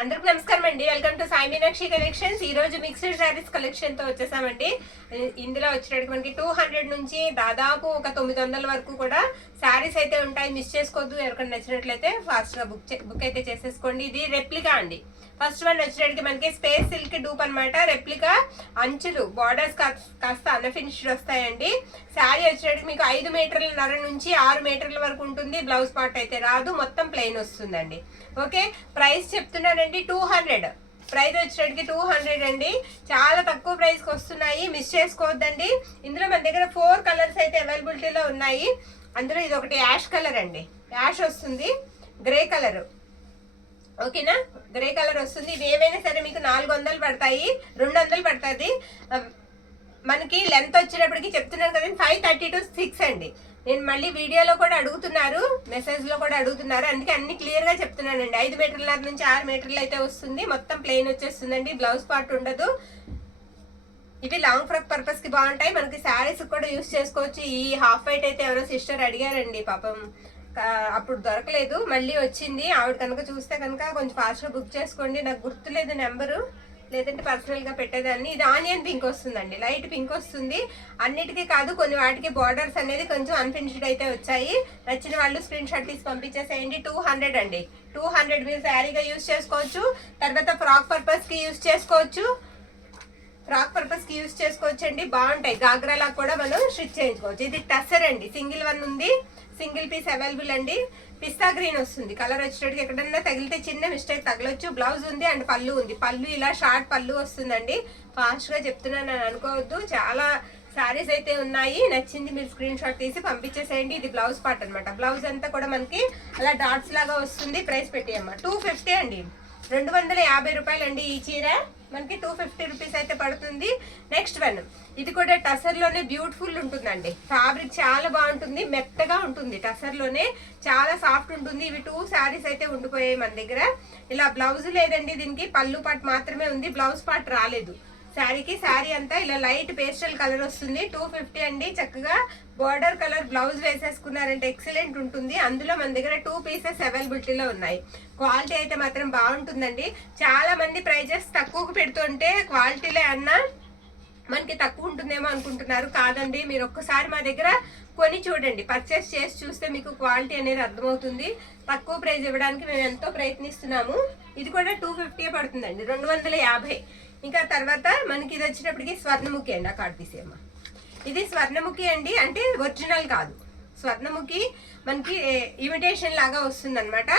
అందరికి నమస్కారం అండి. Welcome to Sai Meenakshi collections. ఈ రోజు మిక్స్డ్ శారీస్ కలెక్షన్ తో వచ్చేసామండి. ఇందులో వచ్చేటప్పుడు మనకి 200 నుంచి దాదాపు ఒక 900 వరకు కూడా శారీస్ అయితే ఉంటాయి. మిస్ చేసుకోవద్దు. ఎవరికైనా నచ్చినట్లయితే ఫాస్ట్ గా బుక్ అయితే చేసేసుకోండి. ఇది రెప్లికా అండి. ఫస్ట్ వన్ వచ్చేటప్పటికి మనకి స్పేస్ సిల్క్ డూప్ అనమాట. రెప్లికా అంచులు బార్డర్స్ కాస్త అన్ఫినిష్డ్ వస్తాయండి. శారీ వచ్చేటప్పటికి మీకు 5 మీటర్ల నుంచి 6 మీటర్ల వరకు ఉంటుంది. బ్లౌజ్ పార్ట్ అయితే రాదు, మొత్తం ప్లెయిన్ వస్తుందండి. ఓకే, ప్రైస్ చెప్తున్నానండి 200. ప్రైస్ వచ్చేటప్పటికి 200 అండి. చాలా తక్కువ ప్రైస్ కి వస్తున్నాయి, మిస్ చేసుకోవద్దండి. ఇందులో మన దగ్గర 4 కలర్స్ అయితే అవైలబిలిటీలో ఉన్నాయి. అందులో ఇది ఒకటి యాష్ కలర్ అండి. యాష్ వస్తుంది, గ్రే కలర్. ఓకేనా, గ్రే కలర్ వస్తుంది. ఇది ఏవైనా సరే మీకు 400 పడతాయి, 200 పడుతుంది. మనకి లెంత్ వచ్చేటప్పటికి చెప్తున్నాను కదండి 530 to 6 అండి. నేను మళ్ళీ వీడియోలో కూడా అడుగుతున్నారు, మెసేజ్ లో కూడా అడుగుతున్నారు, అందుకే అన్ని క్లియర్ గా చెప్తున్నానండి. 5 మీటర్ల నుంచి 6 మీటర్లు అయితే వస్తుంది, మొత్తం ప్లెయిన్ వచ్చేస్తుందండి. బ్లౌజ్ పార్ట్ ఉండదు. ఇవి లాంగ్ ఫ్రాక్ పర్పస్ కి బాగుంటాయి. మనకి శారీస్ కూడా యూస్ చేసుకోవచ్చు. ఈ హాఫ్ వైట్ అయితే ఎవరో సిస్టర్ అడిగారండి, పాపం అప్పుడు దొరకలేదు, మళ్ళీ వచ్చింది. ఆవిడ కనుక చూస్తే కనుక కొంచెం ఫాస్ట్ గా బుక్ చేసుకోండి. నాకు గుర్తులేదు నెంబరు, లేదంటే పర్సనల్ గా పెట్టేదాన్ని. ఇది ఆనియన్ పింక్ వస్తుందండి, లైట్ పింక్ వస్తుంది. అన్నిటికీ కాదు, కొన్ని వాటికి బార్డర్స్ అనేది కొంచెం అన్ఫినిష్డ్ అయితే వచ్చాయి. నచ్చిన వాళ్ళు స్క్రీన్ షాట్ తీసి పంపించేసేయండి. 200 అండి. 200 మీరు శారీగా యూజ్ చేసుకోవచ్చు. తర్వాత ఫ్రాక్ పర్పస్ కి యూజ్ చేసుకోవచ్చు. అండి, బాగుంటాయి. గాగ్రాలా కూడా మనం స్టిచ్ చేయించుకోవచ్చు. ఇది టస్సర్ అండి, సింగిల్ వన్ ఉంది, సింగిల్ పీస్ అవైలబుల్ అండి. పిస్తా గ్రీన్ వస్తుంది. కలర్ వచ్చేటప్పుడు ఎక్కడన్నా తగిలితే చిన్న మిస్టేక్ తగలొచ్చు. బ్లౌజ్ ఉంది అండ్ పళ్ళు ఉంది. పళ్ళు ఇలా షార్ట్ పళ్ళు వస్తుందండి. ఫాస్ట్ గా చెప్తున్నాను అని అనుకోవద్దు, చాలా శారీస్ అయితే ఉన్నాయి. నచ్చింది మీరు స్క్రీన్ షాట్ తీసి పంపించేసేయండి. ఇది బ్లౌజ్ పార్ట్ అనమాట. బ్లౌజ్ అంతా కూడా మనకి అలా డాట్స్ లాగా వస్తుంది. ప్రైస్ పెట్టేయమ్మా 250 అండి. 250 రూపాయలు అండి ఈ చీర. మనకి 250 రూపీస్ అయితే పడుతుంది. నెక్స్ట్ వన్, ఇది కూడా టసర్ లోనే బ్యూటిఫుల్ ఉంటుందండి. ఫ్యాబ్రిక్ చాలా బాగుంటుంది, మెత్తగా ఉంటుంది. టసర్ లోనే చాలా సాఫ్ట్ ఉంటుంది. ఇవి 2 శారీస్ అయితే ఉండిపోయాయి మన దగ్గర. ఇలా బ్లౌజ్ లేదండి, దీనికి పళ్ళు పార్ట్ మాత్రమే ఉంది, బ్లౌజ్ పార్ట్ రాలేదు శారీకి. శారీ అంతా ఇలా లైట్ పేస్టల్ కలర్ వస్తుంది. 250 అండి. చక్కగా బార్డర్ కలర్ బ్లౌజ్ వేసేసుకున్నారంటే ఎక్సలెంట్ ఉంటుంది. అందులో మన దగ్గర 2 పీసెస్ అవైలబిలిటీలో ఉన్నాయి. క్వాలిటీ అయితే మాత్రం బాగుంటుందండి. చాలా మంది ప్రైజెస్ తక్కువకు పెడుతుంటే క్వాలిటీలే అన్నా మనకి తక్కువ ఉంటుందేమో అనుకుంటున్నారు. కాదండి, మీరు ఒక్కసారి మా దగ్గర కొని చూడండి, పర్చేస్ చేసి చూస్తే మీకు క్వాలిటీ అనేది అర్థమవుతుంది. తక్కువ ప్రైస్ ఇవ్వడానికి మేము ఎంతో ప్రయత్నిస్తున్నాము. ఇది కూడా 250 పడుతుందండి, 250. ఇంకా తర్వాత మనకి ఇది వచ్చేటప్పటికి స్వర్ణముఖి అండి. ఆ కార్డు తీసేయమ్మా. ఇది స్వర్ణముఖి అండి, అంటే ఒరిజినల్ కాదు. స్వర్ణముఖి మనకి ఇమిటేషన్ లాగా వస్తుంది అనమాట.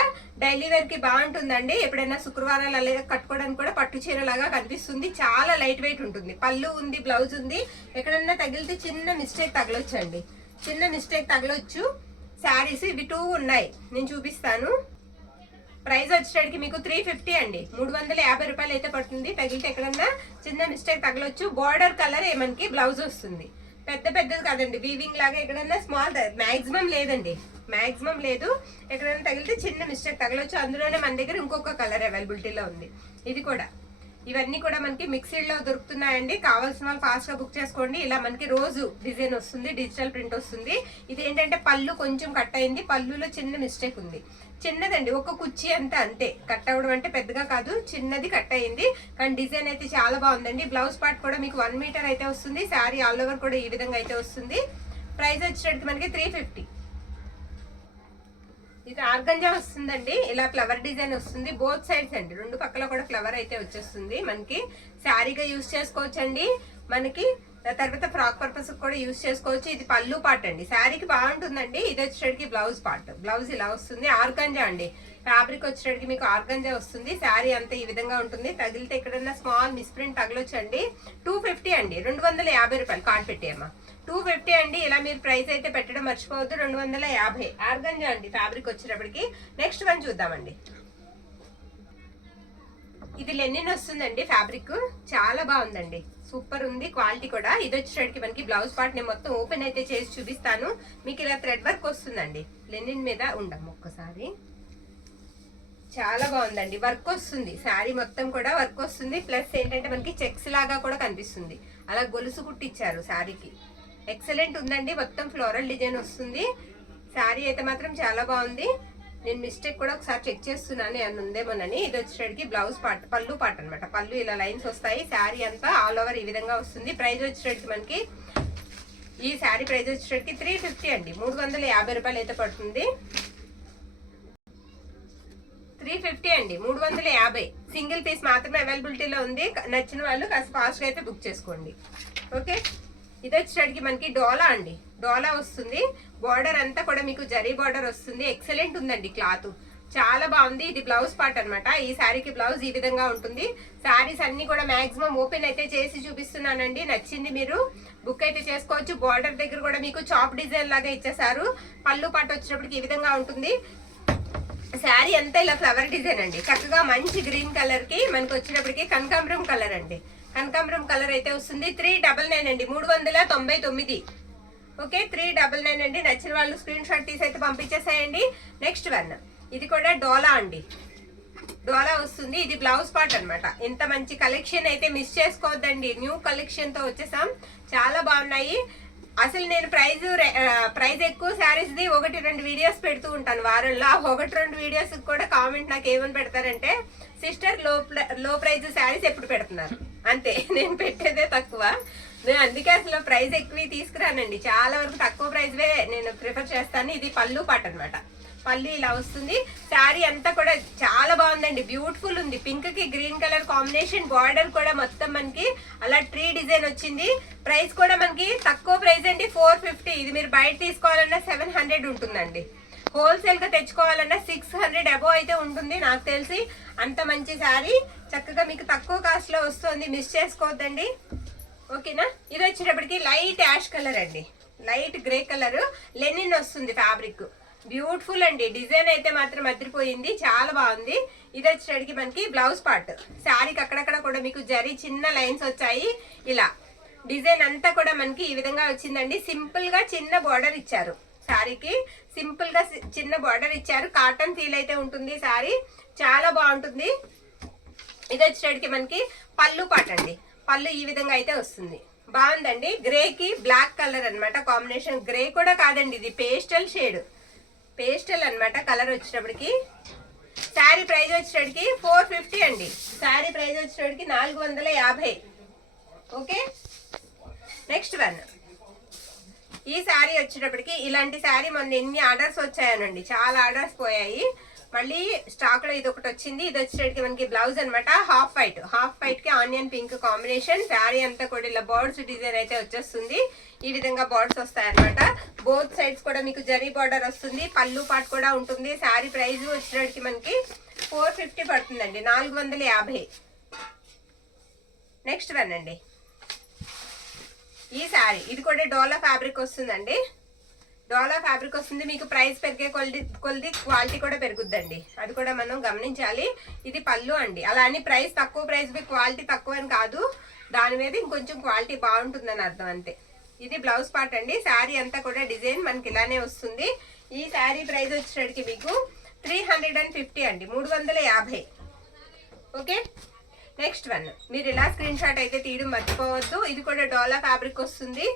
డైలీ వేర్ కి బాగుంటుందండి. ఎప్పుడైనా శుక్రవారాలు అలా కట్టుకోవడానికి కూడా పట్టు చీర లాగా కనిపిస్తుంది. చాలా లైట్ వెయిట్ ఉంటుంది. పళ్ళు ఉంది, బ్లౌజ్ ఉంది. ఎక్కడన్నా తగిలితే చిన్న మిస్టేక్ తగలొచ్చండి, చిన్న మిస్టేక్ తగలొచ్చు. శారీస్ ఇవి 2 ఉన్నాయి, నేను చూపిస్తాను. ప్రైస్ వచ్చేటప్పటికి మీకు 350 అండి. 350 రూపాయలు అయితే పడుతుంది. తగిలితే ఎక్కడన్నా చిన్న మిస్టేక్ తగలొచ్చు. బార్డర్ కలర్ మనకి బ్లౌజ్ వస్తుంది. పెద్దది కాదండి, వీవింగ్ లాగా. ఎక్కడన్నా స్మాల్ మాక్సిమం లేదండి, మాక్సిమం లేదు. ఎక్కడైనా తగిలితే చిన్న మిస్టేక్ తగలొచ్చు. అందులోనే మన దగ్గర ఇంకొక కలర్ అవైలబిలిటీలో ఉంది. ఇది కూడా, ఇవన్నీ కూడా మనకి మిక్సీలో దొరుకుతున్నాయండి. కావాల్సిన వాళ్ళు ఫాస్ట్ గా బుక్ చేసుకోండి. ఇలా మనకి రోజు డిజైన్ వస్తుంది, డిజిటల్ ప్రింట్ వస్తుంది. ఇది ఏంటంటే పళ్ళు కొంచెం కట్ అయింది, పళ్ళులో చిన్న మిస్టేక్ ఉంది. చిన్నదండి, ఒక కుర్చీ అంతే కట్ అవ్వడం, అంటే పెద్దగా కాదు, చిన్నది కట్ అయింది. కానీ డిజైన్ అయితే చాలా బాగుందండి. బ్లౌజ్ పార్ట్ కూడా మీకు 1 మీటర్ అయితే వస్తుంది. శారీ ఆల్ ఓవర్ కూడా ఈ విధంగా అయితే వస్తుంది. ప్రైస్ వచ్చేటప్పుడు మనకి 350. ఇది ఆర్గంజా వస్తుందండి. ఇలా ఫ్లవర్ డిజైన్ వస్తుంది, బోత్ సైడ్స్ అండి, 2 పక్కల కూడా ఫ్లవర్ అయితే వచ్చేస్తుంది. మనకి శారీగా యూజ్ చేసుకోవచ్చండి. మనకి తర్వాత ఫ్రాక్ పర్పస్ కూడా యూజ్ చేసుకోవచ్చు. ఇది పళ్ళు పార్ట్ అండి, శారీకి బాగుంటుందండి. ఇది వచ్చేటికి బ్లౌజ్ పార్ట్. బ్లౌజ్ ఇలా వస్తుంది. ఆర్గంజా అండి, ఫ్యాబ్రిక్ వచ్చేటికి మీకు ఆర్గంజా వస్తుంది. శారీ అంతా ఈ విధంగా ఉంటుంది. తగిలితే ఎక్కడన్నా స్మాల్ మిస్ప్రింట్ తగలొచ్చండి. 250 అండి. 250 రూపాయలు. కార్డ్ పెట్టేయమ్మా. 250 అండి. ఇలా మీరు ప్రైస్ అయితే పెట్టడం మర్చిపోవద్దు. 250 ఆర్గంజా అండి ఫ్యాబ్రిక్ వచ్చేటప్పటికి. నెక్స్ట్ వన్ చూద్దామండి. ఇది లెనిన్ వస్తుందండి. ఫ్యాబ్రిక్ చాలా బాగుందండి, సూపర్ ఉంది. క్వాలిటీ కూడా. ఇది వచ్చేటప్పటికి మనకి బ్లౌజ్ పార్ట్ నేను మొత్తం ఓపెన్ అయితే చేసి చూపిస్తాను. మీకు ఇలా థ్రెడ్ వర్క్ వస్తుందండి లెనిన్ మీద. ఉండము ఒక్కసారి. చాలా బాగుందండి, వర్క్ వస్తుంది. శారీ మొత్తం కూడా వర్క్ వస్తుంది. ప్లస్ ఏంటంటే మనకి చెక్స్ లాగా కూడా కనిపిస్తుంది. అలా గొలుసు కుట్టిచ్చారు శారీకి. ఎక్సలెంట్ ఉందండి. మొత్తం ఫ్లోరల్ డిజైన్ వస్తుంది. శారీ అయితే మాత్రం చాలా బాగుంది. నేను మిస్టేక్ కూడా ఒకసారి చెక్ చేస్తున్నాను అని ఉందేమోనని. ఇది వచ్చేటికి బ్లౌజ్ పార్ట్, పళ్ళు పార్ట్ అనమాట. పళ్ళు ఇలా లైన్స్ వస్తాయి. శారీ అంతా ఆల్ ఓవర్ ఈ విధంగా వస్తుంది. ప్రైస్ వచ్చేటికి మనకి ఈ శారీ ప్రైస్ వచ్చేటికి 350 అండి. 350 రూపాయలు అయితే పడుతుంది. 350 అండి, 350. సింగిల్ పీస్ మాత్రమే అవైలబిలిటీలో ఉంది. నచ్చిన వాళ్ళు కాస్త ఫాస్ట్గా అయితే బుక్ చేసుకోండి. ఓకే, ఇది వచ్చేటికి మనకి డోలా అండి. డోలా వస్తుంది. బార్డర్ అంతా కూడా మీకు జరీ బార్డర్ వస్తుంది. ఎక్సలెంట్ ఉందండి క్లాత్, చాలా బాగుంది. ఇది బ్లౌజ్ పార్ట్ అనమాట. ఈ శారీకి బ్లౌజ్ ఈ విధంగా ఉంటుంది. శారీస్ అన్ని కూడా మాక్సిమం ఓపెన్ అయితే చేసి చూపిస్తున్నానండి. నచ్చింది మీరు బుక్ అయితే చేసుకోవచ్చు. బార్డర్ దగ్గర కూడా మీకు చాప్ డిజైన్ లాగా ఇచ్చేసారు. పళ్ళు పాటు వచ్చినప్పటికి ఈ విధంగా ఉంటుంది. శారీ అంతా ఇలా ఫ్లవర్ డిజైన్ అండి. చక్కగా మంచి గ్రీన్ కలర్ కి మనకు వచ్చినప్పటికి కనకాంబరం కలర్ అండి. కనకాంబరం కలర్ అయితే వస్తుంది. 399 అండి, 399. ఓకే, 399 అండి. నచ్చిన వాళ్ళు స్క్రీన్ షాట్ తీసి అయితే పంపించేసేయండి. నెక్స్ట్ వన్, ఇది కూడా డోలా అండి. డోలా వస్తుంది. ఇది బ్లౌజ్ పార్ట్ అనమాట. ఇంత మంచి కలెక్షన్ అయితే మిస్ చేసుకోవద్దండి. న్యూ కలెక్షన్ తో వచ్చేసాం, చాలా బాగున్నాయి. అసలు నేను ప్రైజ్ ఎక్కువ శారీస్ ది 1-2 వీడియోస్ పెడుతూ ఉంటాను వారంలో. 1-2 వీడియోస్ కూడా కామెంట్ నాకు ఏమని పెడతారంటే, సిస్టర్ లో ప్రైజ్ శారీస్ ఎప్పుడు పెడుతున్నారు అంతే. నేను పెట్టేదే తక్కువ. నేను అందుకే అసలు ప్రైజ్ ఎక్కువ తీసుకురానండి. చాలా వరకు తక్కువ ప్రైజ్వే నేను ప్రిఫర్ చేస్తాను. ఇది పళ్ళు పాట అనమాట. పళ్ళు ఇలా వస్తుంది. శారీ అంతా కూడా చాలా బాగుందండి, బ్యూటిఫుల్ ఉంది. పింక్ కి గ్రీన్ కలర్ కాంబినేషన్. బార్డర్ కూడా మొత్తం మనకి అలా ట్రీ డిజైన్ వచ్చింది. ప్రైస్ కూడా మనకి తక్కువ ప్రైస్ అండి, 450. ఇది మీరు బయట తీసుకోవాలన్నా 700 ఉంటుందండి. హోల్సేల్ గా తెచ్చుకోవాలన్నా 600 అబోవ్ అయితే ఉంటుంది నాకు తెలిసి. అంత మంచి శారీ చక్కగా మీకు తక్కువ కాస్ట్ లో వస్తుంది, మిస్ చేసుకోవద్దండి. ఓకేనా, ఇది వచ్చేటప్పటికి లైట్ యాష్ కలర్ అండి. లైట్ గ్రే కలర్ లెనిన్ వస్తుంది ఫ్యాబ్రిక్. బ్యూటిఫుల్ అండి. డిజైన్ అయితే మాత్రం అదిరిపోయింది, చాలా బాగుంది. ఇది వచ్చేటికి మనకి బ్లౌజ్ పార్ట్. శారీకి అక్కడక్కడ కూడా మీకు జరీ చిన్న లైన్స్ వచ్చాయి. ఇలా డిజైన్ అంతా కూడా మనకి ఈ విధంగా వచ్చిందండి. సింపుల్ గా చిన్న బార్డర్ ఇచ్చారు. శారీకి సింపుల్ గా చిన్న బార్డర్ ఇచ్చారు. కాటన్ ఫీల్ అయితే ఉంటుంది. శారీ చాలా బాగుంటుంది. ఇది వచ్చేటికి మనకి పళ్ళు పార్ట్ అండి. పళ్ళు ఈ విధంగా అయితే వస్తుంది, బాగుందండి. గ్రే కి బ్లాక్ కలర్ అనమాట కాంబినేషన్. గ్రే కూడా కాదండి, ఇది పేస్టల్ షేడ్, పేస్టల్ అనమాట కలర్ వచ్చేటప్పటికి. శారీ ప్రైస్ వచ్చేటప్పటికి 450 అండి. శారీ ప్రైస్ వచ్చేటప్పటికి 450. ఓకే, నెక్స్ట్ వన్, ఈ శారీ వచ్చేటప్పటికి ఇలాంటి శారీ మొన్న ఎన్ని ఆర్డర్స్ వచ్చాయనండి, చాలా ఆర్డర్స్ పోయాయి. మళ్ళీ స్టాక్ లో ఇది ఒకటి వచ్చింది. ఇది వచ్చేటప్పటికి మనకి బ్లౌజ్ అనమాట. హాఫ్ వైట్ కి ఆనియన్ పింక్ కాంబినేషన్. శారీ అంతా కూడా ఇలా బర్డ్స్ డిజైన్ అయితే వచ్చేస్తుంది. ఈ విధంగా బర్డ్స్ వస్తాయి అనమాట. బోత్ సైడ్స్ కూడా మీకు జరీ బార్డర్ వస్తుంది. పళ్ళు పాట్ కూడా ఉంటుంది. శారీ ప్రైస్ వచ్చేటప్పటికి మనకి 450 పడుతుందండి, 450. నెక్స్ట్ వన్ అండి, ఈ శారీ ఇది కూడా డోలా ఫ్యాబ్రిక్ వస్తుందండి. డోలా ఫ్యాబ్రిక్ వస్తుంది. మీకు ప్రైస్ పెరిగే కొద్ది క్వాలిటీ కూడా పెరుగుద్దండి, అది కూడా మనం గమనించాలి. ఇది పళ్ళు అండి. అలా అని ప్రైస్ తక్కువ ప్రైస్ క్వాలిటీ తక్కువ అని కాదు, దాని మీద ఇంకొంచెం క్వాలిటీ బాగుంటుందని అర్థం అంతే. ఇది బ్లౌజ్ పార్ట్ అండి. శారీ అంతా కూడా డిజైన్ మనకి ఇలానే వస్తుంది. ఈ శారీ ప్రైస్ వచ్చేటికి మీకు 350 అండి, 350. ఓకే, నెక్స్ట్ వన్, మీరు ఇలా స్క్రీన్ షాట్ అయితే తీయడం మర్చిపోవద్దు. ఇది కూడా డోలా ఫ్యాబ్రిక్ వస్తుంది.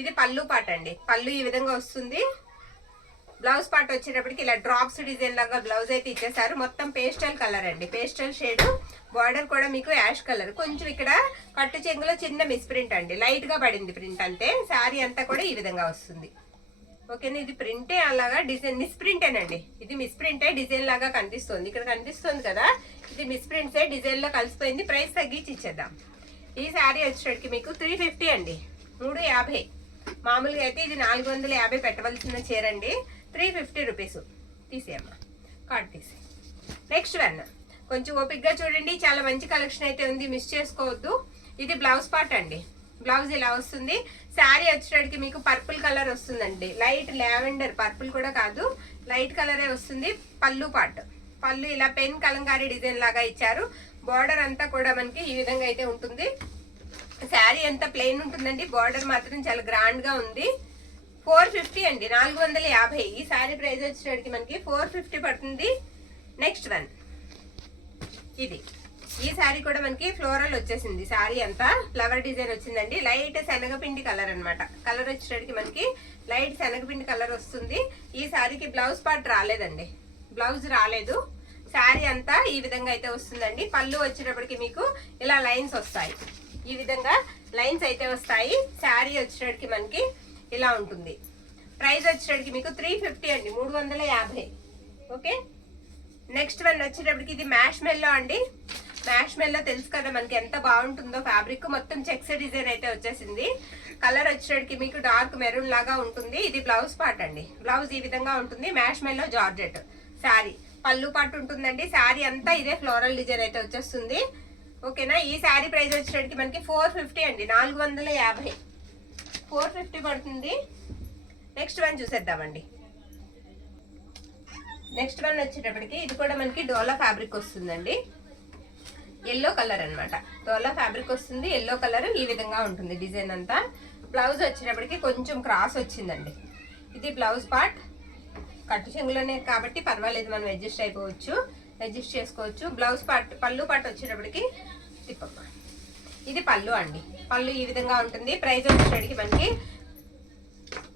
ఇది పళ్ళు పార్ట్ అండి. పళ్ళు ఈ విధంగా వస్తుంది. బ్లౌజ్ పార్ట్ వచ్చేటప్పటికి ఇలా డ్రాప్స్ డిజైన్ లాగా బ్లౌజ్ అయితే ఇచ్చేసారు. మొత్తం పేస్టల్ కలర్ అండి, పేస్టల్ షేడ్. బార్డర్ కూడా మీకు యాష్ కలర్. కొంచెం ఇక్కడ కట్టు చెంగులో చిన్న మిస్ ప్రింట్ అండి, లైట్ గా పడింది ప్రింట్ అంతే. శారీ అంతా కూడా ఈ విధంగా వస్తుంది. ఓకేనా, ఇది ప్రింటే అలాగా డిజైన్ మిస్ ప్రింటేనండి. ఇది మిస్ ప్రింటే డిజైన్ లాగా కనిపిస్తుంది. ఇక్కడ కనిపిస్తుంది కదా, ఇది మిస్ ప్రింట్సే డిజైన్ లో కలిసిపోయింది. ప్రైస్ తగ్గించి ఇచ్చేద్దాం. ఈ శారీ వచ్చేటికి మీకు 350 అండి, 350. మామూలుగా అయితే ఇది 450 పెట్టవలసిన చీర అండి. 350 రూపీస్. తీసేయమ్మా, కార్డ్ తీసే. నెక్స్ట్ వన్, కొంచెం ఓపిక్గా చూడండి, చాలా మంచి కలెక్షన్ అయితే ఉంది, మిస్ చేసుకోవద్దు. ఇది బ్లౌజ్ పార్ట్ అండి. బ్లౌజ్ ఇలా వస్తుంది. శారీ వచ్చేటికి మీకు పర్పుల్ కలర్ వస్తుందండి. లైట్ లావెండర్, పర్పుల్ కూడా కాదు, లైట్ కలరే వస్తుంది. పళ్ళు పార్ట్. పళ్ళు ఇలా పెన్ కలంకారీ డిజైన్ లాగా ఇచ్చారు. బార్డర్ అంతా కూడా మనకి ఈ విధంగా అయితే ఉంటుంది. శారీ అంతా ప్లెయిన్ ఉంటుందండి. బార్డర్ మాత్రం చాలా గ్రాండ్ గా ఉంది. 450 అండి, 450. ఈ శారీ ప్రైస్ వచ్చేటికి మనకి 450 పడుతుంది. నెక్స్ట్ వన్, ఇది ఈ శారీ కూడా మనకి ఫ్లోరల్ వచ్చేసింది. శారీ అంతా ఫ్లవర్ డిజైన్ వచ్చిందండి. లైట్ శనగపిండి కలర్ అన్నమాట. కలర్ వచ్చేటికి మనకి లైట్ శనగపిండి కలర్ వస్తుంది. ఈ శారీకి బ్లౌజ్ పార్ట్ రాలేదండి, బ్లౌజ్ రాలేదు. శారీ అంతా ఈ విధంగా అయితే వస్తుందండి. పళ్ళు వచ్చేటప్పటికి మీకు ఇలా లైన్స్ వస్తాయి, ఈ విధంగా లైన్స్ అయితే వస్తాయి. శారీ వచ్చేటప్పటికి మనకి ఇలా ఉంటుంది. ప్రైస్ వచ్చేటప్పటికి మీకు 350 అండి, 350. ఓకే, నెక్స్ట్ వన్ వచ్చేటప్పటికి ఇది మ్యాష్ మెల్లో అండి. మ్యాష్ మెల్లో తెలుసు కదా మనకి ఎంత బాగుంటుందో. ఫ్యాబ్రిక్ మొత్తం చెక్స్ డిజైన్ అయితే వచ్చేసింది. కలర్ వచ్చేటప్పటికి మీకు డార్క్ మెరూన్ లాగా ఉంటుంది. ఇది బ్లౌజ్ పార్ట్ అండి. బ్లౌజ్ ఈ విధంగా ఉంటుంది. మ్యాష్ మెల్లో జార్జెట్ శారీ. పళ్ళు పార్ట్ ఉంటుందండి. శారీ అంతా ఇదే ఫ్లోరల్ డిజైన్ అయితే వచ్చేస్తుంది. ఓకేనా, ఈ శారీ ప్రైస్ వచ్చేటప్పటికి మనకి 450 అండి, 450, 450 పడుతుంది. నెక్స్ట్ వన్ చూసేద్దామండి. నెక్స్ట్ వన్ వచ్చేటప్పటికి ఇది కూడా మనకి డోలా ఫ్యాబ్రిక్ వస్తుందండి. ఎల్లో కలర్ అన్నమాట. డోలా ఫ్యాబ్రిక్ వస్తుంది, ఎల్లో కలర్. ఈ విధంగా ఉంటుంది డిజైన్ అంతా. బ్లౌజ్ వచ్చేటప్పటికి కొంచెం క్రాస్ వచ్చిందండి. ఇది బ్లౌజ్ పార్ట్. కట్టు చెంగులోనే కాబట్టి పర్వాలేదు, మనం అడ్జస్ట్ అయిపోవచ్చు, అడ్జస్ట్ చేసుకోవచ్చు. బ్లౌజ్ పార్ట్, పళ్ళు పార్ట్ వచ్చేటప్పటికి తిప్పమ్మ. ఇది పళ్ళు అండి. పళ్ళు ఈ విధంగా ఉంటుంది. ప్రైస్ వచ్చేటప్పటికి మనకి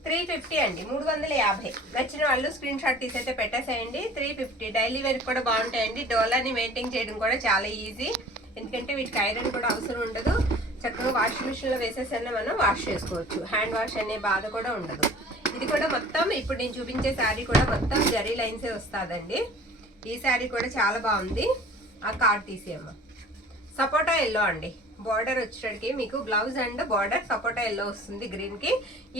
350 అండి, 350. నచ్చిన వాళ్ళు స్క్రీన్ షాట్ తీసైతే పెట్టేసేయండి. 350. డైలీ వేర్ కూడా బాగుంటాయండి. డోలాని మెయింటైన్ చేయడం కూడా చాలా ఈజీ, ఎందుకంటే వీటికి ఐరన్ కూడా అవసరం ఉండదు. చక్కగా వాషింగ్ మిషన్లో వేసేసైనా మనం వాష్ చేసుకోవచ్చు. హ్యాండ్ వాష్ అనే బాధ కూడా ఉండదు. ఇది కూడా మొత్తం ఇప్పుడు నేను చూపించే శారీ కూడా మొత్తం జరీ లైన్సే వస్తుందండి. ఈ శారీ కూడా చాలా బాగుంది. ఆ కార్డ్ తీసేయమ్మ. సపోటా ఎల్లో అండి. బార్డర్ వచ్చేటికి మీకు blouse and border sapota yellow వస్తుంది. గ్రీన్ కి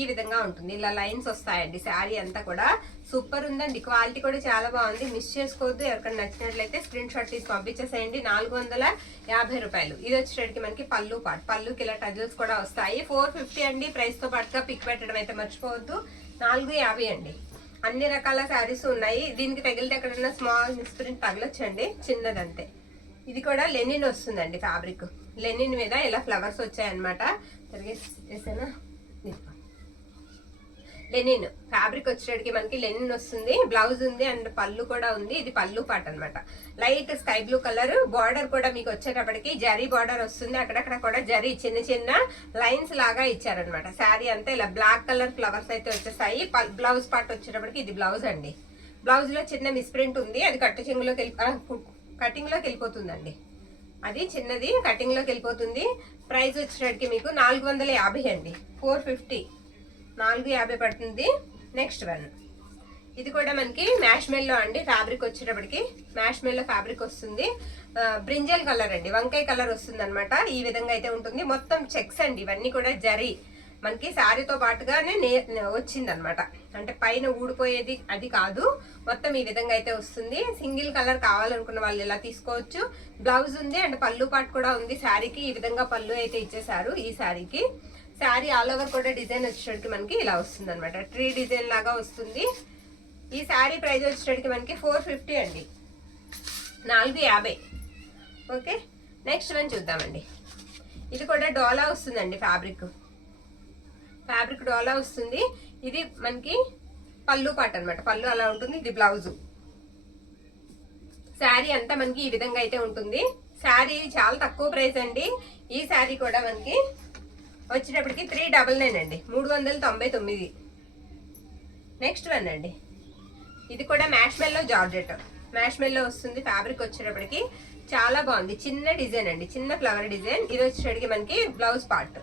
ఈ విధంగా ఉంటుంది. ఇలా లైన్స్ వస్తాయండి. శారీ అంతా కూడా సూపర్ ఉందండి. క్వాలిటీ కూడా చాలా బాగుంది. మిస్ చేసుకోవద్దు. ఎవరికైనా నచ్చినట్లయితే స్క్రీన్ షాట్ తీసి పంపించేసేయండి. 450 రూపాయలు. ఇది వచ్చేటికి మనకి పళ్ళు పార్ట్. పళ్ళుకి ఇలా టజల్స్ కూడా వస్తాయి. 450 అండి. ప్రైస్ తో పాటుగా పిక్ పెట్టడం అయితే మర్చిపోవద్దు. 450 అండి. అన్ని రకాల శారీస్ ఉన్నాయి. దీనికి తగిలితే ఎక్కడైనా స్మాల్ మిస్ప్రింట్ తగలొచ్చండి, చిన్నదంతే. ఇది కూడా లెనిన్ వస్తుందండి. ఫ్యాబ్రిక్ లెనిన్ మీద ఇలా ఫ్లవర్స్ వచ్చాయన్నమాట. తిరిగేసేనా, లెనిన్ ఫ్యాబ్రిక్ వచ్చేటికి మనకి లెనిన్ వస్తుంది. బ్లౌజ్ ఉంది అండ్ పళ్ళు కూడా ఉంది. ఇది పళ్ళు పార్ట్ అనమాట. Light sky blue colour. Border కూడా మీకు వచ్చేటప్పటికి జరీ బార్డర్ వస్తుంది. అక్కడక్కడ కూడా జరీ చిన్న చిన్న లైన్స్ లాగా ఇచ్చారనమాట. శారీ అంతా ఇలా బ్లాక్ కలర్ ఫ్లవర్స్ అయితే వచ్చేసాయి. బ్లౌజ్ పార్ట్ వచ్చేటప్పటికి ఇది బ్లౌజ్ అండి. బ్లౌజ్ లో చిన్న మిస్ప్రింట్ ఉంది. అది కటింగ్ లోకి వెళ్ళిపోతుందండి. అది చిన్నది కటింగ్ లోకి వెళ్ళిపోతుంది. ప్రైస్ వచ్చేటప్పటికి మీకు 450 అండి, 450, 450 పడుతుంది. నెక్స్ట్ వన్ ఇది కూడా మనకి మ్యాష్ మెల్లో అండి. ఫ్యాబ్రిక్ వచ్చేటప్పటికి మ్యాష్ మెల్లో ఫ్యాబ్రిక్ వస్తుంది. బ్రింజల్ కలర్ అండి, వంకాయ కలర్ వస్తుంది అనమాట. ఈ విధంగా అయితే ఉంటుంది. మొత్తం చెక్స్ అండి. ఇవన్నీ కూడా జరీ మనకి శారీతో పాటుగానే వచ్చింది అనమాట. అంటే పైన ఊడిపోయేది అది కాదు, మొత్తం ఈ విధంగా అయితే వస్తుంది. సింగిల్ కలర్ కావాలనుకున్న వాళ్ళు ఇలా తీసుకోవచ్చు. బ్లౌజ్ ఉంది అండ్ పళ్ళు పార్ట్ కూడా ఉంది శారీకి. ఈ విధంగా పళ్ళు అయితే ఇచ్చేసారు ఈ శారీకి. శారీ ఆల్ ఓవర్ కూడా డిజైన్ వచ్చేటికి మనకి ఇలా వస్తుంది అనమాట. ట్రీ డిజైన్ లాగా వస్తుంది. ఈ శారీ ప్రైస్ వచ్చేటికి మనకి 450 అండి, 450. ఓకే, నెక్స్ట్ వన్ చూద్దామండి. ఇది కూడా డోలా వస్తుందండి. ఫ్యాబ్రిక్ డోలా వస్తుంది. ఇది మనకి పళ్ళు పాట అనమాట. పళ్ళు అలా ఉంటుంది. ఇది బ్లౌజు. శారీ అంతా మనకి ఈ విధంగా అయితే ఉంటుంది. శారీ చాలా తక్కువ ప్రైస్ అండి. ఈ శారీ కూడా మనకి వచ్చేటప్పటికి 399 అండి, 399. నెక్స్ట్ వన్ అండి. ఇది కూడా మ్యాష్ మెల్లో జార్జెట్. మ్యాష్ మెల్లో వస్తుంది. ఫ్యాబ్రిక్ వచ్చేటప్పటికి చాలా బాగుంది. చిన్న డిజైన్ అండి, చిన్న ఫ్లవర్ డిజైన్. ఇది వచ్చేటప్పటికి మనకి బ్లౌజ్ పార్ట్.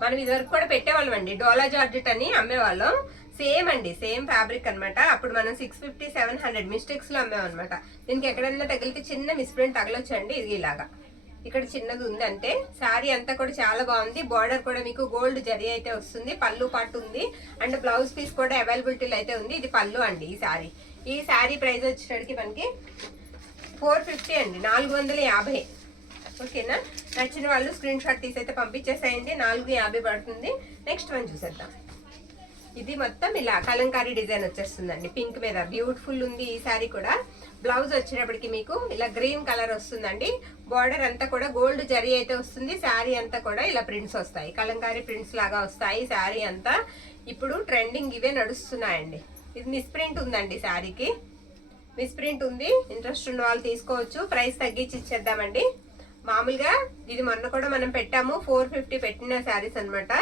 మనం ఇదివరకు కూడా పెట్టేవాళ్ళం అండి, డోలా జార్జెట్ అని అమ్మేవాళ్ళం. సేమ్ అండి, సేమ్ ఫ్యాబ్రిక్ అనమాట. అప్పుడు మనం 650, 700 మిస్టేక్స్ లో అమ్మాం అనమాట. దీనికి ఎక్కడైనా తగిలితే చిన్న మిస్ప్రింట్ తగలొచ్చండి. ఇది ఇలాగా ఇక్కడ చిన్నది ఉంది అంతే. శారీ అంతా కూడా చాలా బాగుంది. బార్డర్ కూడా మీకు గోల్డ్ జరీ అయితే వస్తుంది. పళ్ళు పాటు ఉంది అండ్ బ్లౌజ్ పీస్ కూడా అవైలబిలిటీలో అయితే ఉంది. ఇది పళ్ళు అండి. ఈ శారీ ప్రైస్ వచ్చేసరికి మనకి 450 అండి, 450. ఓకేనా, నచ్చిన వాళ్ళు స్క్రీన్ షాట్ తీసి అయితే పంపించేసేయండి. 450 పడుతుంది. నెక్స్ట్ వన్ చూసేద్దాం. ఇది మొత్తం ఇలా కలంకారీ డిజైన్ వచ్చేస్తుందండి. పింక్ మీద బ్యూటిఫుల్ ఉంది ఈ శారీ కూడా. బ్లౌజ్ వచ్చేటప్పటికి మీకు ఇలా గ్రీన్ కలర్ వస్తుందండి. బార్డర్ అంతా కూడా గోల్డ్ జరీ అయితే వస్తుంది. శారీ అంతా కూడా ఇలా ప్రింట్స్ వస్తాయి, కలంకారీ ప్రింట్స్ లాగా వస్తాయి. శారీ అంతా ఇప్పుడు ట్రెండింగ్ ఇవే నడుస్తున్నాయండి. ఇది మిస్ ప్రింట్ ఉందండి శారీకి. మిస్ప్రింట్ ఉంది, ఇంట్రెస్ట్ ఉన్న వాళ్ళు తీసుకోవచ్చు. ప్రైస్ తగ్గించి ఇచ్చేద్దామండి. మామూలుగా ఇది మొన్న కూడా మనం పెట్టాము, 450 పెట్టిన శారీస్ అనమాట,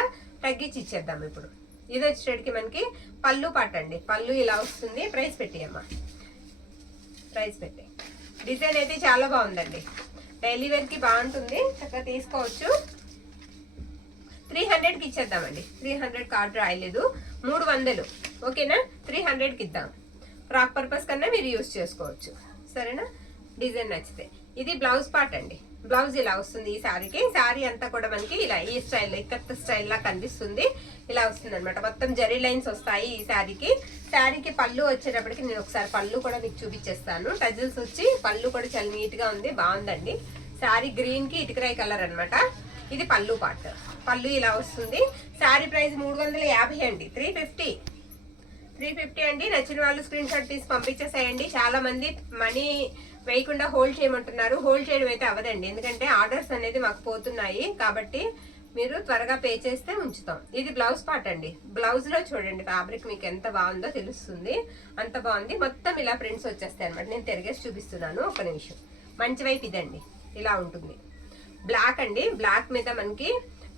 తగ్గించి ఇచ్చేద్దాం ఇప్పుడు. ఇది వచ్చేటికి మనకి పళ్ళు పాట అండి. పళ్ళు ఇలా వస్తుంది. ప్రైస్ పెట్టియమ్మా, ప్రైస్ పెట్టి. డిజైన్ అయితే చాలా బాగుందండి, డైలీ వేర్ కి బాగుంటుంది, చక్కగా తీసుకోవచ్చు. 300కి ఇచ్చేద్దామండి. 300 కార్డు రాయలేదు, 300. ఓకేనా, 300కి ఇద్దాం. ఫ్రాక్ పర్పస్ కన్నా మీరు యూజ్ చేసుకోవచ్చు. సరేనా, డిజైన్ నచ్చితే. ఇది బ్లౌజ్ పార్ట్ అండి. బ్లౌజ్ ఇలా వస్తుంది ఈ శారీకి. శారీ అంతా కూడా మనకి ఇలా ఈ స్టైల్లో ఇక్కత్ స్టైల్ లా కనిపిస్తుంది. ఇలా వస్తుంది అనమాట. మొత్తం జరీ లైన్స్ వస్తాయి ఈ శారీకి. శారీకి పళ్ళు వచ్చేటప్పటికి నేను ఒకసారి పళ్ళు కూడా మీకు చూపించేస్తాను. టజిల్స్ వచ్చి పళ్ళు కూడా చాలా నీట్ గా ఉంది, బాగుందండి. శారీ గ్రీన్ కి ఇటుకరాయి కలర్ అనమాట. ఇది పళ్ళు పార్ట్. పళ్ళు ఇలా వస్తుంది. శారీ ప్రైస్ 350 అండి. 350 అండి. నచ్చిన వాళ్ళు స్క్రీన్ షాట్ తీసి పంపించేసేయండి. చాలా మంది మనీ వేయకుండా హోల్డ్ చేయమంటున్నారు. హోల్డ్ చేయడం అయితే అవ్వదండి, ఎందుకంటే ఆర్డర్స్ అనేది మాకు పోతున్నాయి. కాబట్టి మీరు త్వరగా పే చేస్తే ఉంచుతాం. ఇది బ్లౌజ్ పార్ట్ అండి. బ్లౌజ్ లో చూడండి ఫ్యాబ్రిక్ మీకు ఎంత బాగుందో తెలుస్తుంది. అంత బాగుంది. మొత్తం ఇలా ప్రింట్స్ వచ్చేస్తాయి అనమాట. నేను తిరిగేసి చూపిస్తున్నాను, ఒక నిమిషం. మంచి వైపు ఇదండి, ఇలా ఉంటుంది. బ్లాక్ అండి. బ్లాక్ మీద మనకి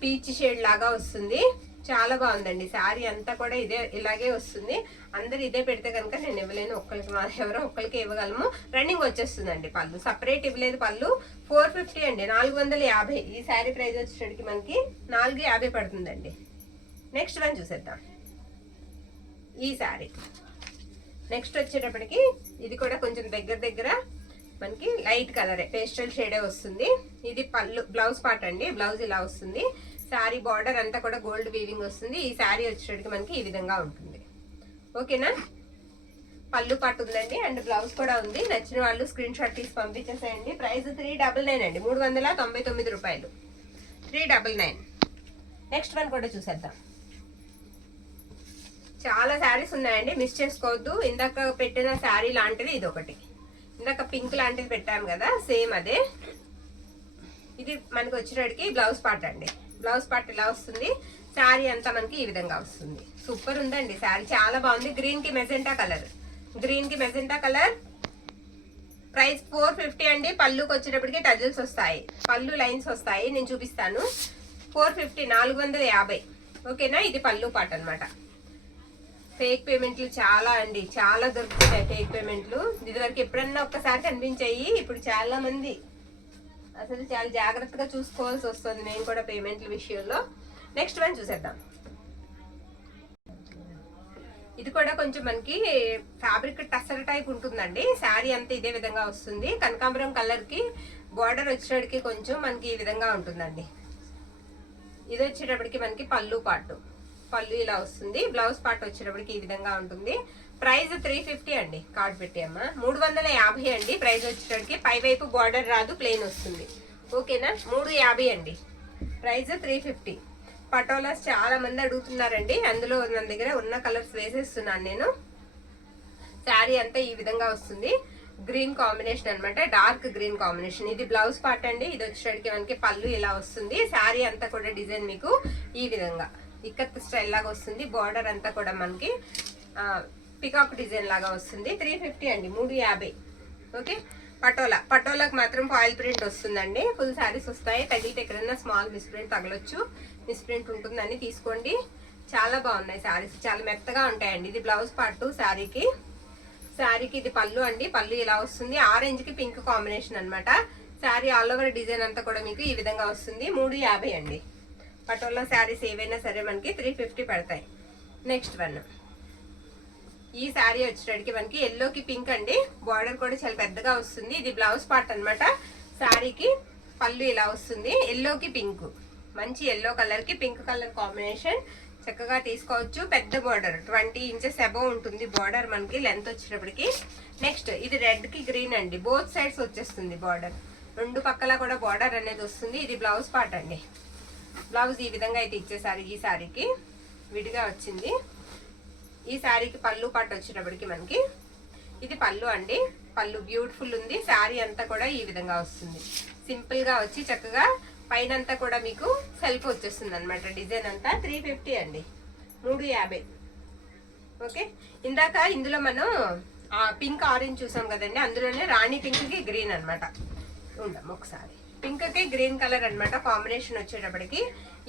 పీచ్ షేడ్ లాగా వస్తుంది. చాలా బాగుందండి. శారీ అంతా కూడా ఇదే ఇలాగే వస్తుంది. అందరు ఇదే పెడితే కనుక నేను ఇవ్వలేను, ఎవరో ఒక్కరికి ఇవ్వగలము. రన్నింగ్ వచ్చేస్తుందండి. పళ్ళు సపరేట్ ఇవ్వలేదు. పళ్ళు 450 అండి, 450. ఈ శారీ ప్రైస్ వచ్చేటికి మనకి 450 పడుతుందండి. నెక్స్ట్ వన్ చూసేద్దాం. ఈ శారీ నెక్స్ట్ వచ్చేటప్పటికి ఇది కూడా కొంచెం దగ్గర మనకి లైట్ కలరే, పేస్టల్ షేడే వస్తుంది. ఇది పళ్ళు బ్లౌజ్ పార్ట్ అండి. బ్లౌజ్ ఇలా వస్తుంది. శారీ బార్డర్ అంతా కూడా గోల్డ్ వీవింగ్ వస్తుంది. ఈ శారీ వచ్చేటికి మనకి ఈ విధంగా ఉంటుంది. ఓకేనా, పళ్ళు పాటు ఉందండి అండ్ బ్లౌజ్ కూడా ఉంది. నచ్చిన వాళ్ళు స్క్రీన్ షాట్ తీసి పంపించేసేయండి. ప్రైస్ 399 అండి, 399 రూపాయలు. 399. నెక్స్ట్ వన్ కూడా చూసేద్దాం. చాలా శారీస్ ఉన్నాయండి, మిస్ చేసుకోవద్దు. ఇందాక పెట్టిన శారీ లాంటిది ఇది ఒకటి. ఇందాక పింక్ లాంటిది పెట్టాము కదా, సేమ్ అదే. ఇది మనకి వచ్చేటికి బ్లౌజ్ పార్ట్ అండి. బ్లౌజ్ పార్ట్ ఇలా వస్తుంది. శారీ అంతా మనకి ఈ విధంగా వస్తుంది. సూపర్ ఉందండి శారీ, చాలా బాగుంది. గ్రీన్ కి మెజెంటా కలర్. ప్రైస్ 450 అండి. పళ్ళుకి వచ్చేటప్పటికి టజిల్స్ వస్తాయి, పళ్ళు లైన్స్ వస్తాయి. నేను చూపిస్తాను. 450, 450. ఓకేనా, ఇది పళ్ళు పార్ట్ అనమాట. ఫేక్ పేమెంట్లు చాలా అండి, చాలా దొరుకుతున్నాయి ఫేక్ పేమెంట్లు. ఇదివరకు ఎప్పుడన్నా ఒక్కసారి కనిపించాయి. ఇప్పుడు చాలా మంది అసలు చాలా జాగ్రత్తగా చూసుకోవాల్సి వస్తుంది నేను కూడా పేమెంట్ల విషయంలో. నెక్స్ట్ వన్ చూసేద్దాం. ఇది కూడా కొంచెం మనకి ఫ్యాబ్రిక్ టసర్ టైప్ ఉంటుందండి. శారీ అంతా ఇదే విధంగా వస్తుంది. కనకాంబరం కలర్ కి బార్డర్ వచ్చేటప్పటికి కొంచెం మనకి ఈ విధంగా ఉంటుందండి. ఇది వచ్చేటప్పటికి మనకి పళ్ళు పార్ట్. పళ్ళు ఇలా వస్తుంది. బ్లౌజ్ పార్ట్ వచ్చేటప్పటికి ఈ విధంగా ఉంటుంది. ప్రైస్ 350 అండి. కార్డ్ పెట్టామా, 350 అండి. ప్రైస్ వచ్చేటప్పటికి పై వైపు బార్డర్ రాదు, ప్లెయిన్ వస్తుంది. ఓకేనా, 350 అండి. ప్రైస్ 350. పటోలాస్ చాలా మంది అడుగుతున్నారండి, అందులో మన దగ్గర ఉన్న కలర్స్ వేసేస్తున్నాను నేను. శారీ అంతా ఈ విధంగా వస్తుంది. గ్రీన్ కాంబినేషన్ అనమాట, డార్క్ గ్రీన్ కాంబినేషన్. ఇది బ్లౌజ్ పార్ట్ అండి. ఇది వచ్చేటప్పటికి మనకి పళ్ళు ఇలా వస్తుంది. శారీ అంతా కూడా డిజైన్ మీకు ఈ విధంగా ఇక్కత్ స్టైల్ లాగా వస్తుంది. బార్డర్ అంతా కూడా మనకి పికాక్ డిజైన్ లాగా వస్తుంది. 350 అండి, 350. ఓకే, పటోలాకి మాత్రం ఫాయిల్ ప్రింట్ వస్తుందండి. ఫుల్ శారీస్ వస్తాయి. తగిలితే ఎక్కడైనా స్మాల్ మిస్ప్రింట్ తగలొచ్చు, మిస్ప్రింట్ ఉంటుందని తీసుకోండి. చాలా బాగున్నాయి శారీస్, చాలా మెత్తగా ఉంటాయండి. ఇది బ్లౌజ్ పార్ట్ శారీకి. ఇది పళ్ళు అండి. పళ్ళు ఇలా వస్తుంది. ఆరెంజ్ కి పింక్ కాంబినేషన్ అనమాట. శారీ ఆల్ ఓవర్ డిజైన్ అంతా కూడా మీకు ఈ విధంగా వస్తుంది. 350 అండి. పటోలా శారీస్ ఏవైనా సరే మనకి 350 పడతాయి. Next one. ఈ శారీ వచ్చేటికి మనకి ఎల్లోకి పింక్ అండి. బార్డర్ కూడా చాలా పెద్దగా వస్తుంది. ఇది బ్లౌజ్ పార్ట్ అనమాట. శారీకి పళ్ళు ఇలా వస్తుంది. ఎల్లోకి పింక్, మంచి ఎల్లో కలర్ కి పింక్ కలర్ కాంబినేషన్. చక్కగా తీసుకోవచ్చు. పెద్ద బార్డర్ 20 ఇంచెస్ అబౌవ్ ఉంటుంది బార్డర్ మనకి లెంత్ వచ్చేటప్పటికి. నెక్స్ట్ ఇది రెడ్ కి గ్రీన్ అండి. బోత్ సైడ్స్ వచ్చేస్తుంది బార్డర్, రెండు పక్కల కూడా బార్డర్ అనేది వస్తుంది. ఇది బ్లౌజ్ పార్ట్ అండి. బ్లౌజ్ ఈ విధంగా అయితే ఇచ్చేసారు. ఈ శారీకి విడిగా వచ్చింది. ఈ శారీకి పళ్ళు పాటు వచ్చేటప్పటికి మనకి ఇది పళ్ళు అండి. పళ్ళు బ్యూటిఫుల్ ఉంది. శారీ అంతా కూడా ఈ విధంగా వస్తుంది. సింపుల్ గా వచ్చి చక్కగా పైన అంతా కూడా మీకు సెల్ఫ్ వచ్చేస్తుంది అనమాట. డిజైన్ అంతా 350 అండి, 350. ఓకే, ఇందాక ఇందులో మనం ఆ పింక్ ఆరెంజ్ చూసాం కదండి, అందులోనే రాణి పింక్ కి గ్రీన్ అనమాట. ఉందాం ఒకసారి. పింక్ కి గ్రీన్ కలర్ అనమాట కాంబినేషన్ వచ్చేటప్పటికి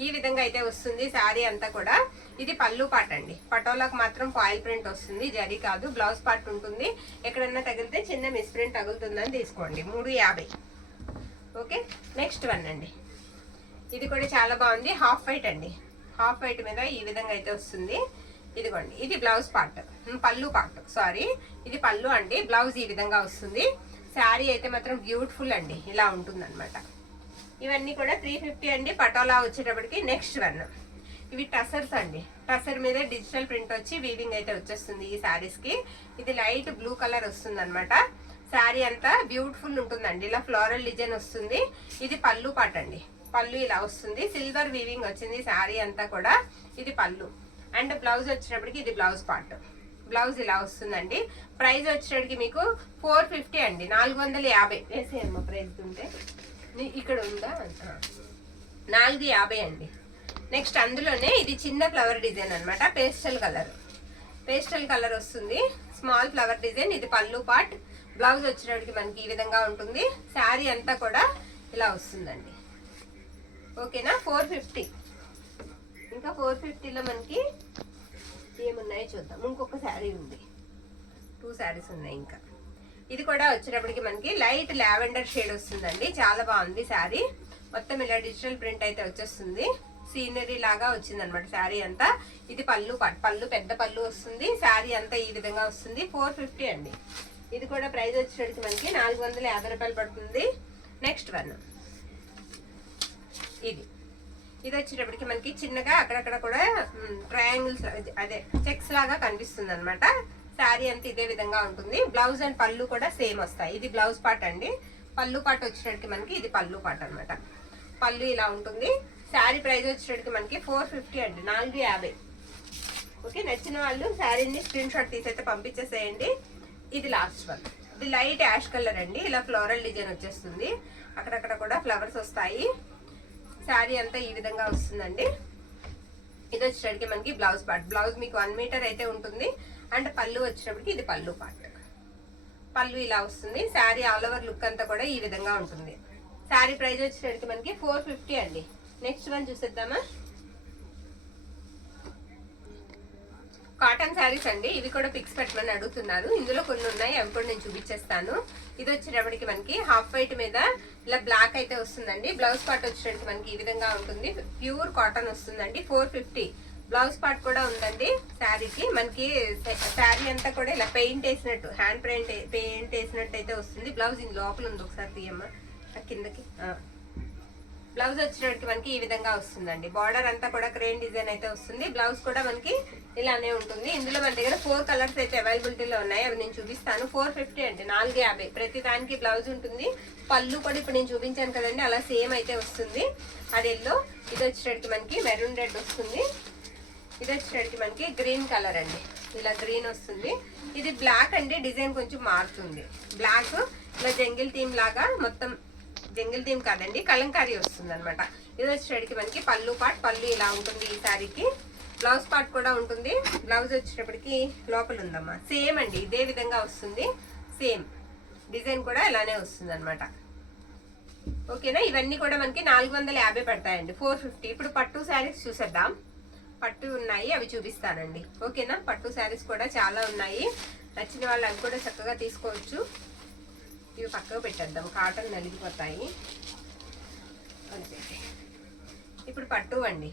ఈ విధంగా అయితే వస్తుంది శారీ అంతా కూడా. ఇది పళ్ళు పార్ట్ అండి. పటోలాకు మాత్రం ఫాయిల్ ప్రింట్ వస్తుంది, జరీ కాదు. బ్లౌజ్ పార్ట్ ఉంటుంది. ఎక్కడన్నా తగిలితే చిన్న మిస్ ప్రింట్ తగులుతుందని తీసుకోండి. 350. ఓకే, నెక్స్ట్ వన్ అండి. ఇది కూడా చాలా బాగుంది. హాఫ్ వైట్ అండి. హాఫ్ వైట్ మీద ఈ విధంగా అయితే వస్తుంది. ఇదిగోండి, ఇది బ్లౌజ్ పార్ట్, పళ్ళు పార్ట్ సారీ, ఇది పళ్ళు అండి. బ్లౌజ్ ఈ విధంగా వస్తుంది. శారీ అయితే మాత్రం బ్యూటిఫుల్ అండి, ఇలా ఉంటుంది అనమాట. ఇవన్నీ కూడా 350 అండి పటోలా వచ్చేటప్పటికి. నెక్స్ట్ వన్, ఇవి టసర్స్ అండి. టసర్ మీద డిజిటల్ ప్రింట్ వచ్చి వీవింగ్ అయితే వచ్చేస్తుంది ఈ శారీస్ కి. ఇది లైట్ బ్లూ కలర్ వస్తుంది అనమాట. శారీ అంతా బ్యూటిఫుల్ ఉంటుందండి, ఇలా ఫ్లోరల్ డిజైన్ వస్తుంది. ఇది పళ్ళు పార్ట్ అండి. పళ్ళు ఇలా వస్తుంది, సిల్వర్ వీవింగ్ వచ్చింది శారీ అంతా కూడా. ఇది పళ్ళు అండ్ బ్లౌజ్ వచ్చేటప్పటికి ఇది బ్లౌజ్ పార్ట్. బ్లౌజ్ ఇలా వస్తుందండి. ప్రైస్ వచ్చేటప్పటికి మీకు 450 అండి. 450 వేసేయమ్మా ప్రైస్ ఉంటే. ఇక్కడ ఉందా? 450 అండి. నెక్స్ట్ అందులోనే ఇది చిన్న ఫ్లవర్ డిజైన్ అనమాట. పేస్టల్ కలర్, పేస్టల్ కలర్ వస్తుంది. Small flower design. ఇది పళ్ళు పార్ట్. బ్లౌజ్ వచ్చేటప్పటికి మనకి ఈ విధంగా ఉంటుంది. శారీ అంతా కూడా ఇలా వస్తుందండి. ఓకేనా, 450. ఇంకా 450లో మనకి ఏమున్నాయో చూద్దాం. ఇంకొక శారీ ఉంది, 2 శారీస్ ఉన్నాయి ఇంకా. ఇది కూడా వచ్చేటప్పటికి మనకి లైట్ లావెండర్ షేడ్ వస్తుందండి. చాలా బాగుంది శారీ. మొత్తం ఇలా డిజిటల్ ప్రింట్ అయితే వచ్చేస్తుంది. సీనరీ లాగా వచ్చింది అనమాట శారీ అంతా. ఇది పళ్ళు పార్ట్. పళ్ళు పెద్ద పళ్ళు వస్తుంది. శారీ అంతా ఈ విధంగా వస్తుంది. 450 అండి. ఇది కూడా ప్రైస్ వచ్చేటప్పటికి మనకి 450 రూపాయలు పడుతుంది. నెక్స్ట్ వన్, ఇది వచ్చేటప్పటికి మనకి చిన్నగా అక్కడక్కడ కూడా ట్రయాంగిల్స్, అదే చెక్స్ లాగా కనిపిస్తుంది అనమాట. శారీ అంతా ఇదే విధంగా ఉంటుంది. బ్లౌజ్ అండ్ పళ్ళు కూడా సేమ్ వస్తాయి. ఇది బ్లౌజ్ పార్ట్ అండి. పళ్ళు పార్ట్ వచ్చేటప్పటికి మనకి ఇది పళ్ళు పార్ట్ అనమాట. పళ్ళు ఇలా ఉంటుంది. శారీ ప్రైస్ వచ్చేటప్పటికి మనకి 450 అండి. 450. ఓకే, నచ్చిన వాళ్ళు శారీని స్క్రీన్ షాట్ తీసైతే పంపించేసేయండి. ఇది లాస్ట్ వన్. ఇది లైట్ యాష్ కలర్ అండి. ఇలా ఫ్లోరల్ డిజైన్ వచ్చేస్తుంది. అక్కడక్కడ కూడా ఫ్లవర్స్ వస్తాయి. శారీ అంతా ఈ విధంగా వస్తుందండి. ఇది వచ్చేటప్పటికి మనకి బ్లౌజ్ పార్ట్. బ్లౌజ్ మీకు 1 మీటర్ అయితే ఉంటుంది. అండ్ పళ్ళు వచ్చేటప్పటికి ఇది పళ్ళు పార్ట్. పళ్ళు ఇలా వస్తుంది. శారీ ఆల్ ఓవర్ లుక్ అంతా కూడా ఈ విధంగా ఉంటుంది. శారీ ప్రైస్ వచ్చేటప్పటికి మనకి 450 అండి. నెక్స్ట్ వన్ చూసేద్దామా. కాటన్ శారీస్ అండి. ఇవి కూడా పిక్స్ పెట్టమని అడుగుతున్నారు. ఇందులో కొన్ని ఉన్నాయి, అవి కూడా నేను చూపించేస్తాను. ఇది వచ్చేటప్పటికి మనకి హాఫ్ వైట్ మీద ఇలా బ్లాక్ అయితే వస్తుందండి. బ్లౌజ్ పార్ట్ వచ్చేటప్పటికి మనకి ఈ విధంగా ఉంటుంది. ప్యూర్ కాటన్ వస్తుందండి. 450. బ్లౌజ్ పార్ట్ కూడా ఉందండి శారీకి. మనకి శారీ అంతా కూడా ఇలా పెయింట్ వేసినట్టు, హ్యాండ్ పెయింట్ వేసినట్టు అయితే వస్తుంది. బ్లౌజ్ ఇన్ లోపల ఉంది, ఒకసారి తీయమ్మా కిందకి. బ్లౌజ్ వచ్చేటప్పటికి మనకి ఈ విధంగా వస్తుందండి. బార్డర్ అంతా కూడా క్రేన్ డిజైన్ అయితే వస్తుంది. బ్లౌజ్ కూడా మనకి ఇలానే ఉంటుంది. ఇందులో మన దగ్గర 4 కలర్స్ అయితే అవైలబిలిటీలో ఉన్నాయి, అవి నేను చూపిస్తాను. 450 అండి. 450. ప్రతి దానికి బ్లౌజ్ ఉంటుంది. పళ్ళు కూడా ఇప్పుడు నేను చూపించాను కదండి, అలా సేమ్ అయితే వస్తుంది. అది ఎల్లో. ఇది వచ్చేటప్పటికి మనకి మెరూన్ రెడ్ వస్తుంది. ఇది వచ్చేటప్పటికి మనకి గ్రీన్ కలర్ అండి. ఇలా గ్రీన్ వస్తుంది. ఇది బ్లాక్ అండి. డిజైన్ కొంచెం మారుతుంది. బ్లాక్ ఇలా జంగిల్ థీమ్ లాగా, మొత్తం జంగిల్ థీమ్ కాదండి, కలంకారీ వస్తుంది అనమాట. ఇది వచ్చేటప్పటికి మనకి పళ్ళు పార్ట్. పళ్ళు ఇలా ఉంటుంది ఈ శారీకి. బ్లౌజ్ పార్ట్ కూడా ఉంటుంది. బ్లౌజ్ వచ్చేటప్పటికి లోపల ఉందమ్మా. సేమ్ అండి, ఇదే విధంగా వస్తుంది. సేమ్ డిజైన్ కూడా ఇలానే వస్తుంది అనమాట. ఓకేనా, ఇవన్నీ కూడా మనకి 450 పడతాయండి. 450. ఇప్పుడు పట్టు శారీస్ చూసేద్దాం. పట్టు ఉన్నాయి, అవి చూపిస్తానండి. ఓకేనా, పట్టు శారీస్ కూడా చాలా ఉన్నాయి. నచ్చిన వాళ్ళు అవి కూడా చక్కగా తీసుకోవచ్చు. ఇవి పక్కకు పెట్టేద్దాం, కాటన్ నలిగిపోతాయి. అంతే. ఇప్పుడు పట్టు అండి.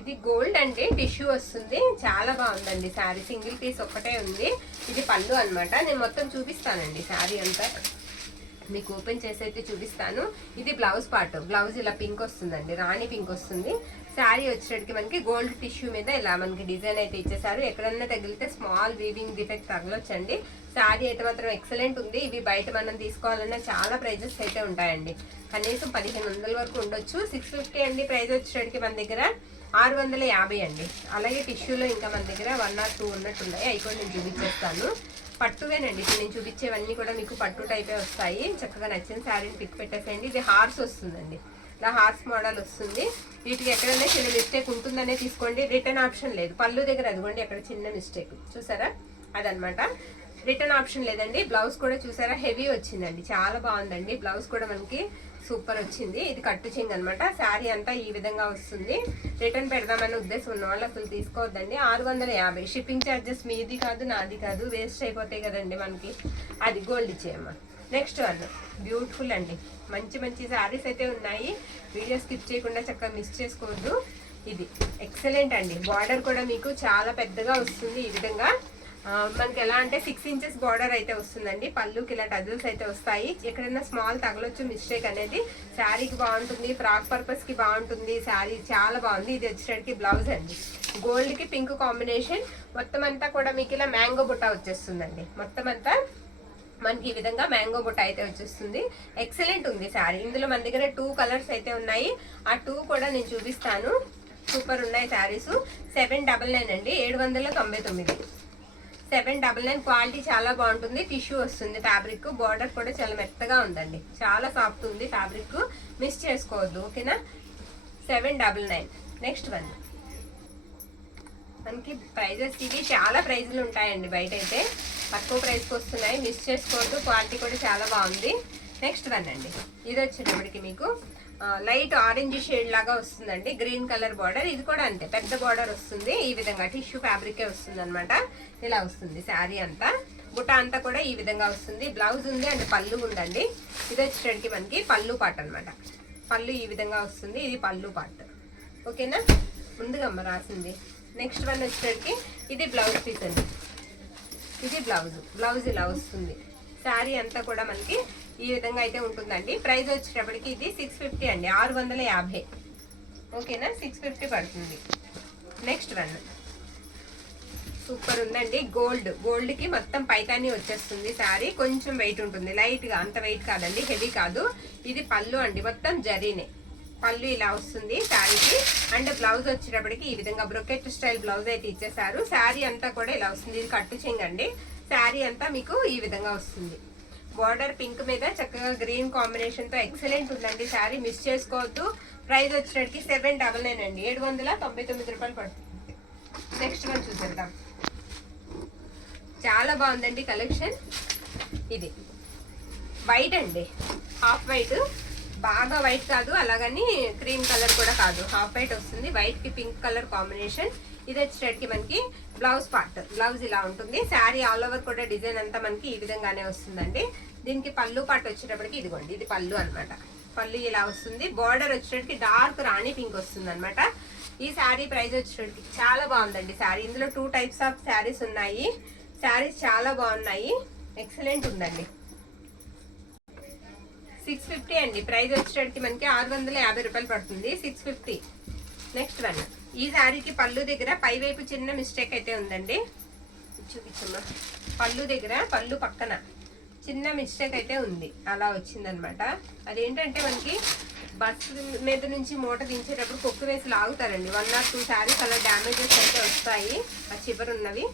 ఇది గోల్డ్ అండి, టిష్యూ వస్తుంది. చాలా బాగుందండి శారీ. సింగిల్ పీస్ ఒక్కటే ఉంది. ఇది పళ్ళు అనమాట. నేను మొత్తం చూపిస్తానండి శారీ అంతా. మీకు ఓపెన్ చేసి అయితే చూపిస్తాను. ఇది బ్లౌజ్ పార్ట్. బ్లౌజ్ ఇలా పింక్ వస్తుందండి, రాణి పింక్ వస్తుంది. శారీ వచ్చేటికి మనకి గోల్డ్ టిష్యూ మీద ఇలా మనకి డిజైన్ అయితే ఇచ్చేసారు. ఎక్కడన్నా తగిలితే స్మాల్ వీవింగ్ డిఫెక్ట్ తగలొచ్చండి. శారీ అయితే మాత్రం ఎక్సలెంట్ ఉంది. ఇవి బయట మనం తీసుకోవాలన్నా చాలా ప్రైజెస్ అయితే ఉంటాయండి. కనీసం 1500 వరకు ఉండొచ్చు. 650 అండి ప్రైస్ వచ్చేటికి మన దగ్గర. 650 అండి. అలాగే టిష్యూలో ఇంకా మన దగ్గర 1 or 2 ఉన్నట్టు ఉన్నాయి, అవి కూడా నేను చూపించేస్తాను. పట్టువేనండి. ఇప్పుడు నేను చూపించేవన్నీ కూడా మీకు పట్టు టైపే వస్తాయి. చక్కగా నచ్చిన శారీని పిక్ పెట్టేసేయండి. ఇది హార్స్ వస్తుందండి, ఇలా హార్స్ మోడల్ వస్తుంది. వీటికి ఎక్కడైనా చిన్న మిస్టేక్ ఉంటుందనే తీసుకోండి. రిటర్న్ ఆప్షన్ లేదు. పళ్ళు దగ్గర అదిగోండి అక్కడ చిన్న మిస్టేక్ చూసారా, అదనమాట. రిటర్న్ ఆప్షన్ లేదండి. బ్లౌజ్ కూడా చూసారా హెవీ వచ్చిందండి, చాలా బాగుందండి. బ్లౌజ్ కూడా మనకి సూపర్ వచ్చింది. ఇది కట్టు చెంగు అనమాట. శారీ అంతా ఈ విధంగా వస్తుంది. రిటర్న్ పెడదామనే ఉద్దేశం ఉన్న వాళ్ళు అసలు తీసుకోవద్దండి. 650. షిప్పింగ్ ఛార్జెస్ మీది కాదు నాది కాదు, వేస్ట్ అయిపోతాయి కదండి మనకి. అది గోల్డ్ ఇచ్చేయమ్మా. నెక్స్ట్ వన్ బ్యూటిఫుల్ అండి. మంచి మంచి శారీస్ అయితే ఉన్నాయి. వీడియో స్కిప్ చేయకుండా చక్కగా మిస్ చేసుకోవద్దు. ఇది ఎక్సలెంట్ అండి. బార్డర్ కూడా మీకు చాలా పెద్దగా వస్తుంది. ఈ విధంగా మనకి ఎలా అంటే 6 ఇంచెస్ బార్డర్ అయితే వస్తుందండి. పళ్ళుకి ఇలా టజల్స్ అయితే వస్తాయి. ఎక్కడైనా స్మాల్ తగలొచ్చు మిస్టేక్ అనేది. శారీకి బాగుంటుంది, ఫ్రాక్ పర్పస్ కి బాగుంటుంది. శారీ చాలా బాగుంది. ఇది వచ్చేసరికి బ్లౌజ్ అండి. గోల్డ్ కి పింక్ కాంబినేషన్. మొత్తం అంతా కూడా మీకు ఇలా మ్యాంగో బుట్ట వచ్చేస్తుందండి. మొత్తం అంతా మనకి ఈ విధంగా మ్యాంగో బుట్ట అయితే వచ్చేస్తుంది. ఎక్సలెంట్ ఉంది శారీ. ఇందులో మన దగ్గర 2 కలర్స్ అయితే ఉన్నాయి. ఆ 2 కూడా నేను చూపిస్తాను. సూపర్ ఉన్నాయి శారీస్. 799 అండి, 799. 799. క్వాలిటీ చాలా బాగుంటుంది. టిష్యూ వస్తుంది ఫ్యాబ్రిక్. బార్డర్ కూడా చాలా మెత్తగా ఉందండి, చాలా సాఫ్ట్ ఉంది ఫ్యాబ్రిక్. మిస్ చేసుకోవద్దు, ఓకేనా. 799. నెక్స్ట్ వన్ మనకి ప్రైజెస్ ఇవి చాలా ప్రైజులు ఉంటాయండి బయట అయితే. తక్కువ ప్రైస్కి వస్తున్నాయి, మిస్ చేసుకోవద్దు. క్వాలిటీ కూడా చాలా బాగుంది. నెక్స్ట్ వన్ అండి. ఇది వచ్చేటప్పటికి మీకు లైట్ ఆరెంజ్ షేడ్ లాగా వస్తుందండి. Green colour border. ఇది కూడా అంతే పెద్ద బార్డర్ వస్తుంది. ఈ విధంగా టిష్యూ ఫ్యాబ్రికే వస్తుంది అనమాట. ఇలా వస్తుంది శారీ అంతా. బుట్ట అంతా కూడా ఈ విధంగా వస్తుంది. బ్లౌజ్ ఉంది అండ్ పళ్ళు ఉందండి. ఇది వచ్చేటప్పటికి మనకి పళ్ళు పాట్ అనమాట. పళ్ళు ఈ విధంగా వస్తుంది. ఇది పళ్ళు పాట్, ఓకేనా. ముందుగా అమ్మ రాసింది. నెక్స్ట్ వన్ వచ్చేటప్పటికి ఇది బ్లౌజ్ పీస్ అండి. ఇది బ్లౌజ్. బ్లౌజ్ ఇలా వస్తుంది. శారీ అంతా కూడా మనకి ఈ విధంగా అయితే ఉంటుందండి. ప్రైస్ వచ్చేటప్పటికి ఇది 650 అండి, 650. ఓకేనా, 650 పడుతుంది. నెక్స్ట్ వన్ సూపర్ ఉందండి. గోల్డ్ కి మొత్తం పైతాని వచ్చేస్తుంది. శారీ కొంచెం వెయిట్ ఉంటుంది, లైట్ గా, అంత వెయిట్ కాదండి, హెవీ కాదు. ఇది పళ్ళు అండి, మొత్తం జరీనే. పళ్ళు ఇలా వస్తుంది శారీకి. అండ్ బ్లౌజ్ వచ్చేటప్పటికి ఈ విధంగా బ్రొకెట్ స్టైల్ బ్లౌజ్ అయితే ఇచ్చేసారు. శారీ అంతా కూడా ఇలా వస్తుంది. ఇది కట్టు చెంగండి. శారీ అంతా మీకు ఈ విధంగా వస్తుంది. బార్డర్ పింక్ మీద చక్కగా గ్రీన్ కాంబినేషన్ తో ఎక్సలెంట్ ఉందండి శారీ. మిస్ చేసుకోవద్దు. ప్రైస్ వచ్చేటప్పటికి 799 అండి, 799 రూపాయలు పడుతుంది. నెక్స్ట్ వన్ చూసేద్దాం. చాలా బాగుందండి కలెక్షన్. ఇది వైట్ అండి, హాఫ్ వైట్. బాగా వైట్ కాదు, అలాగని క్రీమ్ కలర్ కూడా కాదు, హాఫ్ వైట్ వస్తుంది. వైట్ కి పింక్ కలర్ కాంబినేషన్. ఇది వచ్చేటప్పటికి మనకి బ్లౌజ్ పార్ట్. బ్లౌజ్ ఇలా ఉంటుంది. శారీ ఆల్ ఓవర్ కూడా డిజైన్ అంతా మనకి ఈ విధంగానే వస్తుందండి. దీనికి పళ్ళు పార్ట్ వచ్చేటప్పటికి ఇదిగోండి, ఇది పళ్ళు అనమాట. పళ్ళు ఇలా వస్తుంది. బార్డర్ వచ్చేటప్పటికి డార్క్ రాణి పింక్ వస్తుంది అనమాట. ఈ శారీ ప్రైస్ వచ్చేటప్పటికి చాలా బాగుందండి శారీ. ఇందులో 2 టైప్స్ ఆఫ్ శారీస్ ఉన్నాయి. శారీస్ చాలా బాగున్నాయి, ఎక్సలెంట్ ఉందండి. 650 అండి. ప్రైస్ వచ్చేటప్పటికి మనకి 650 రూపాయలు పడుతుంది. 650. Next one. ఈ శారీకి పళ్ళు దగ్గర పై వైపు చిన్న మిస్టేక్ అయితే ఉందండి. చూపించమ్మా. పళ్ళు దగ్గర, పళ్ళు పక్కన చిన్న మిస్టేక్ అయితే ఉంది. అలా వచ్చిందనమాట. అదేంటంటే మనకి బస్సు మీద నుంచి మూట దించేటప్పుడు కొక్కు వేసి లాగుతారండి. 1 or 2 శారీస్ అలా డ్యామేజెస్ అయితే వస్తాయి, ఆ చివరి ఉన్నవి.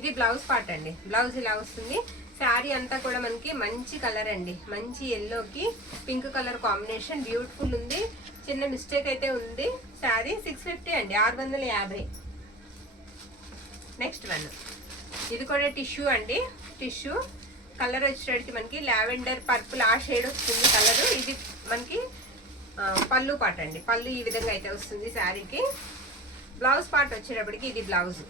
ఇది బ్లౌజ్ పార్ట్ అండి. బ్లౌజ్ ఇలా వస్తుంది. శారీ అంతా కూడా మనకి మంచి కలర్ అండి, మంచి ఎల్లోకి పింక్ కలర్ కాంబినేషన్. బ్యూటిఫుల్ ఉంది. చిన్న మిస్టేక్ అయితే ఉంది. శారీ 650 అండి, 650. Next one. ఇది కూడా టిష్యూ అండి. టిష్యూ కలర్ వచ్చేటప్పటికి మనకి లావెండర్ పర్పుల్ ఆ షేడ్ వస్తుంది కలర్. ఇది మనకి పళ్ళు పార్ట్ అండి. పళ్ళు ఈ విధంగా అయితే వస్తుంది శారీకి. బ్లౌజ్ పార్ట్ వచ్చేటప్పటికి ఇది బ్లౌజ్.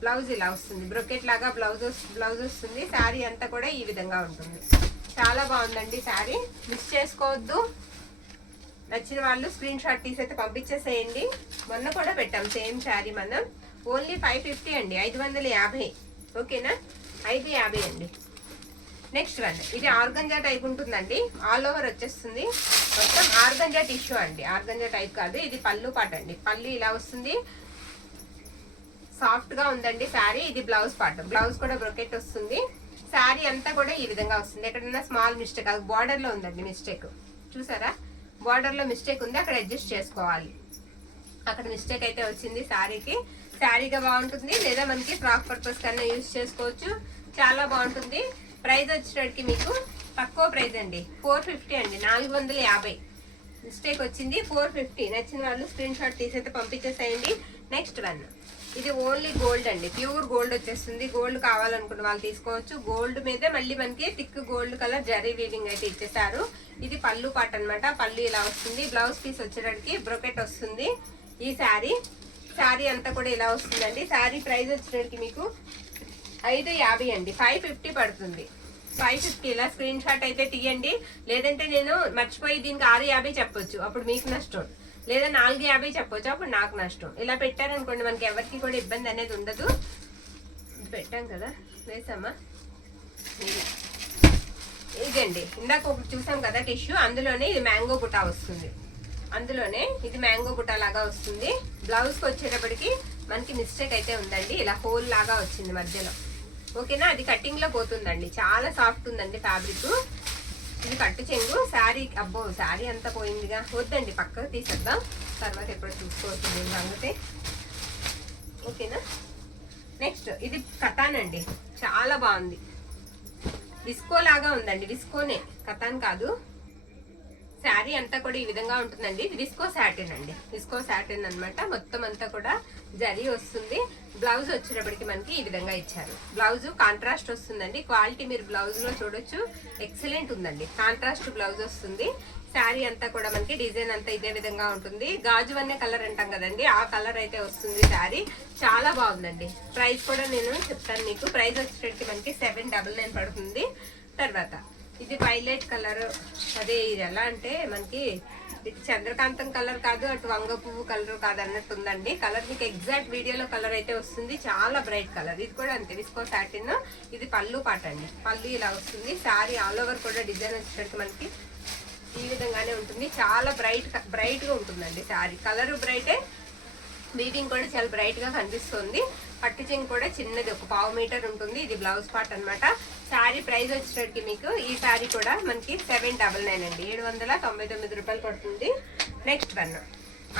బ్లౌజ్ ఇలా వస్తుంది. బ్రొకెట్ లాగా బ్లౌజ్ వస్తుంది. శారీ అంతా కూడా ఈ విధంగా ఉంటుంది. చాలా బాగుందండి శారీ. మిస్ చేసుకోవద్దు. నచ్చిన వాళ్ళు స్క్రీన్ షాట్ తీసి అయితే పంపించేసేయండి. మొన్న కూడా పెట్టాం సేమ్ శారీ మనం. ఓన్లీ 550 అండి, 550. ఓకేనా, 550 అండి. Next one. ఇది ఆర్గంజా టైప్ ఉంటుందండి. ఆల్ ఓవర్ వచ్చేస్తుంది. మొత్తం ఆర్గంజా టిష్యూ అండి, ఆర్గంజా టైప్ కాదు. ఇది పళ్ళు పార్ట్ అండి. పళ్ళు ఇలా వస్తుంది. సాఫ్ట్ గా ఉందండి శారీ. ఇది బ్లౌజ్ పార్ట్. బ్లౌజ్ కూడా బ్రొకెట్ వస్తుంది. శారీ అంతా కూడా ఈ విధంగా వస్తుంది. ఎక్కడైనా స్మాల్ మిస్టేక్, అది బార్డర్ లో ఉందండి మిస్టేక్. చూసారా, బార్డర్ లో మిస్టేక్ ఉంది, అక్కడ అడ్జస్ట్ చేసుకోవాలి. అక్కడ మిస్టేక్ అయితే వచ్చింది శారీకి. శారీగా బాగుంటుంది, లేదా మనకి ఫ్రాక్ పర్పస్ కన్నా యూజ్ చేసుకోవచ్చు. చాలా బాగుంటుంది. ప్రైస్ వచ్చేటప్పటికి మీకు తక్కువ ప్రైస్ అండి, 450 అండి, 450. మిస్టేక్ వచ్చింది, 450. నచ్చిన వాళ్ళు స్క్రీన్ షాట్ తీసి అయితే పంపించేసేయండి. Next one. ఇది ఓన్లీ గోల్డ్ అండి, ప్యూర్ గోల్డ్ వచ్చేస్తుంది. గోల్డ్ కావాలనుకున్న వాళ్ళు తీసుకోవచ్చు. గోల్డ్ మీదే మళ్ళీ మనకి thick gold colour zari weaving అయితే ఇచ్చేసారు. ఇది పళ్ళు పాట అనమాట. పళ్ళు ఇలా వస్తుంది. బ్లౌజ్ పీస్ వచ్చేటప్పటికి బ్రొకెట్ వస్తుంది. ఈ శారీ అంతా కూడా ఇలా వస్తుందండి. శారీ ప్రైస్ వచ్చేటప్పటికి మీకు 550 అండి, 550 పడుతుంది. 550 ఇలా స్క్రీన్ షాట్ అయితే తీయండి. లేదంటే నేను మర్చిపోయి దీనికి 650 చెప్పొచ్చు, అప్పుడు మీకు నష్టం. లేదా 450 చెప్పొచ్చు, అప్పుడు నాకు నష్టం. ఇలా పెట్టారనుకోండి మనకి ఎవరికి కూడా ఇబ్బంది అనేది ఉండదు. పెట్టాం కదా, వేసామా? ఇదండి ఇందాక ఒకటి చూసాం కదా టిష్యూ, అందులోనే ఇది మ్యాంగో బుటా వస్తుంది. అందులోనే ఇది మ్యాంగో బుటా లాగా వస్తుంది. బ్లౌజ్కి వచ్చేటప్పటికి మనకి మిస్టేక్ అయితే ఉందండి, ఇలా హోల్ లాగా వచ్చింది మధ్యలో. ఓకేనా, అది కటింగ్ లో పోతుందండి. చాలా సాఫ్ట్ ఉందండి ఫ్యాబ్రిక్. ఇది కట్టు చెంగు. శారీ అబ్బో శారీ అంతా పోయిందిగా, వద్దండి పక్కకు తీసేద్దాం, తర్వాత ఎప్పుడు చూసుకోవచ్చు దీని సంగతి. ఓకేనా, నెక్స్ట్ ఇది కతాన్ అండి, చాలా బాగుంది. విస్కో లాగా ఉందండి, విస్కోనే కతాన్ కాదు. శారీ అంతా కూడా ఈ విధంగా ఉంటుందండి. ఇది విస్కో సాటిన్ అండి, విస్కో సాటిన్ అనమాట. మొత్తం అంతా కూడా జరీ వస్తుంది. బ్లౌజ్ వచ్చేటప్పటికి మనకి ఈ విధంగా ఇచ్చారు. బ్లౌజ్ కాంట్రాస్ట్ వస్తుందండి. క్వాలిటీ మీరు బ్లౌజ్ లో చూడొచ్చు, ఎక్సలెంట్ ఉందండి. కాంట్రాస్ట్ బ్లౌజ్ వస్తుంది. శారీ అంతా కూడా మనకి డిజైన్ అంతా ఇదే విధంగా ఉంటుంది. గాజు అనే కలర్ అంటాం కదండి, ఆ కలర్ అయితే వస్తుంది. శారీ చాలా బాగుందండి. ప్రైస్ కూడా నేను చెప్తాను మీకు. ప్రైస్ వచ్చేటప్పటికి మనకి 799 పడుతుంది. తర్వాత ఇది వైలెట్ కలర్. అదే ఇది ఎలా అంటే మనకి ఇది చంద్రకాంతం కలర్ కాదు, అటు వంగ పువ్వు కలర్ కాదు అన్నట్టు ఉందండి. కలర్ మీకు ఎగ్జాక్ట్ వీడియోలో కలర్ అయితే వస్తుంది. చాలా బ్రైట్ కలర్. ఇది కూడా అంతే, విస్కో సాటిన్. ఇది పళ్ళు పాట అండి. పళ్ళు ఇలా వస్తుంది. శారీ ఆల్ ఓవర్ కూడా డిజైన్ వచ్చేటట్టు మనకి ఈ విధంగానే ఉంటుంది. చాలా బ్రైట్ గా ఉంటుందండి శారీ. కలర్ బ్రైటే, వీవింగ్ కూడా చాలా బ్రైట్ గా కనిపిస్తుంది. పట్టు చెంగు కూడా చిన్నది, ఒక 1/2 మీటర్ ఉంటుంది. ఇది బ్లౌజ్ పార్ట్ అనమాట. శారీ ప్రైస్ వచ్చేటప్పటికి మీకు ఈ శారీ కూడా మనకి 799 అండి, 799 రూపాయలు పడుతుంది. నెక్స్ట్ వన్,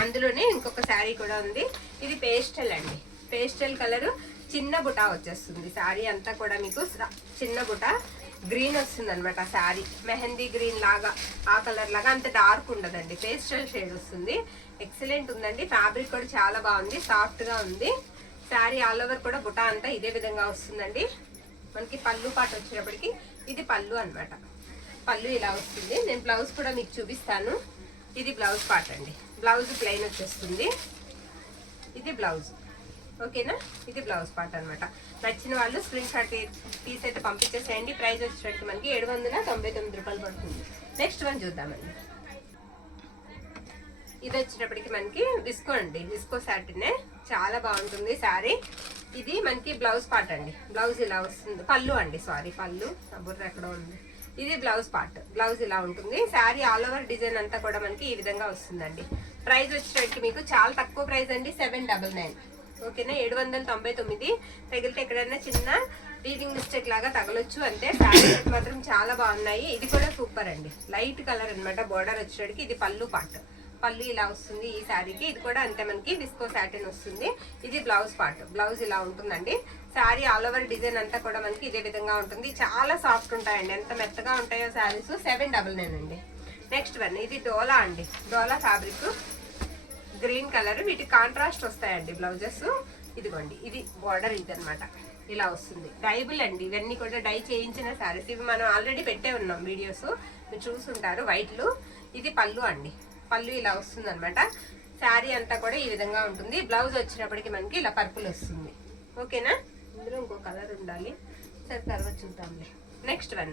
అందులోనే ఇంకొక శారీ కూడా ఉంది. ఇది పేస్టల్ అండి, పేస్టల్ కలర్. చిన్న బుటా వచ్చేస్తుంది. శారీ అంతా కూడా మీకు చిన్న బుటా గ్రీన్ వస్తుంది అనమాట. శారీ మెహందీ గ్రీన్ లాగా, ఆ కలర్ లాగా, అంత డార్క్ ఉండదండి, పేస్టల్ షేడ్ వస్తుంది. ఎక్సలెంట్ ఉందండి. ఫ్యాబ్రిక్ కూడా చాలా బాగుంది, సాఫ్ట్ గా ఉంది. శారీ ఆల్ ఓవర్ కూడా బుటా అంతా ఇదే విధంగా వస్తుందండి. మనకి పళ్ళు పాట వచ్చేటప్పటికి ఇది పళ్ళు అనమాట. పళ్ళు ఇలా వస్తుంది. నేను బ్లౌజ్ కూడా మీకు చూపిస్తాను. ఇది బ్లౌజ్ పార్ట్ అండి. బ్లౌజ్ ప్లెయిన్ వచ్చేస్తుంది. ఇది బ్లౌజ్. ఓకేనా, ఇది బ్లౌజ్ పార్ట్ అనమాట. నచ్చిన వాళ్ళు స్క్రీన్ షాట్ తీసి అయితే పంపించేసేయండి. ప్రైస్ వచ్చేటప్పటికి మనకి 799 రూపాయలు పడుతుంది. నెక్స్ట్ వన్ చూద్దామండి. ఇది వచ్చేటప్పటికి మనకి విస్కో అండి, విస్కో సాటినే. చాలా బాగుంటుంది శారీ. ఇది మనకి బ్లౌజ్ పార్ట్ అండి. బ్లౌజ్ ఇలా వస్తుంది. పళ్ళు అండి, సారీ పళ్ళు, బుర్ర ఎక్కడ ఉంది. ఇది బ్లౌజ్ పార్ట్. బ్లౌజ్ ఇలా ఉంటుంది. శారీ ఆల్ ఓవర్ డిజైన్ అంతా కూడా మనకి ఈ విధంగా వస్తుందండి. ప్రైస్ వచ్చేటప్పటికి మీకు చాలా తక్కువ ప్రైస్ అండి, 799. ఓకేనా, 799. తగిలితే ఎక్కడైనా చిన్న వీవింగ్ మిస్టేక్ లాగా తగలొచ్చు అంతే. శారీ మాత్రం చాలా బాగున్నాయి. ఇది కూడా సూపర్ అండి, లైట్ కలర్ అనమాట. బోర్డర్ వచ్చేటప్పటికి ఇది పళ్ళు పార్ట్. పళ్ళు ఇలా వస్తుంది ఈ శారీకి. ఇది కూడా అంతే మనకి విస్కో సాటిన్ వస్తుంది. ఇది బ్లౌజ్ పార్ట్. బ్లౌజ్ ఇలా ఉంటుందండి. శారీ ఆల్ ఓవర్ డిజైన్ అంతా కూడా మనకి ఇదే విధంగా ఉంటుంది. చాలా సాఫ్ట్ ఉంటాయండి, ఎంత మెత్తగా ఉంటాయో శారీస్. 799 అండి. నెక్స్ట్ వన్, ఇది డోలా అండి. డోలా ఫ్యాబ్రిక్, గ్రీన్ కలర్. వీటికి కాంట్రాస్ట్ వస్తాయండి బ్లౌజెస్. ఇదిగోండి, ఇది బార్డర్ ఇది అనమాట, ఇలా వస్తుంది. డైబుల్ అండి, ఇవన్నీ కూడా డై చేయించిన శారీస్. ఇవి మనం ఆల్రెడీ పెట్టే ఉన్నాం వీడియోస్, మీరు చూసుంటారు. వైట్లు. ఇది పళ్ళు అండి. పళ్ళు ఇలా వస్తుంది అనమాట. శారీ అంతా కూడా ఈ విధంగా ఉంటుంది. బ్లౌజ్ వచ్చినప్పటికి మనకి ఇలా పర్పుల్ వస్తుంది. ఓకేనా, ఇందులో ఇంకో కలర్ ఉండాలి, సరే తర్వాత చూద్దాంలే. నెక్స్ట్ వన్,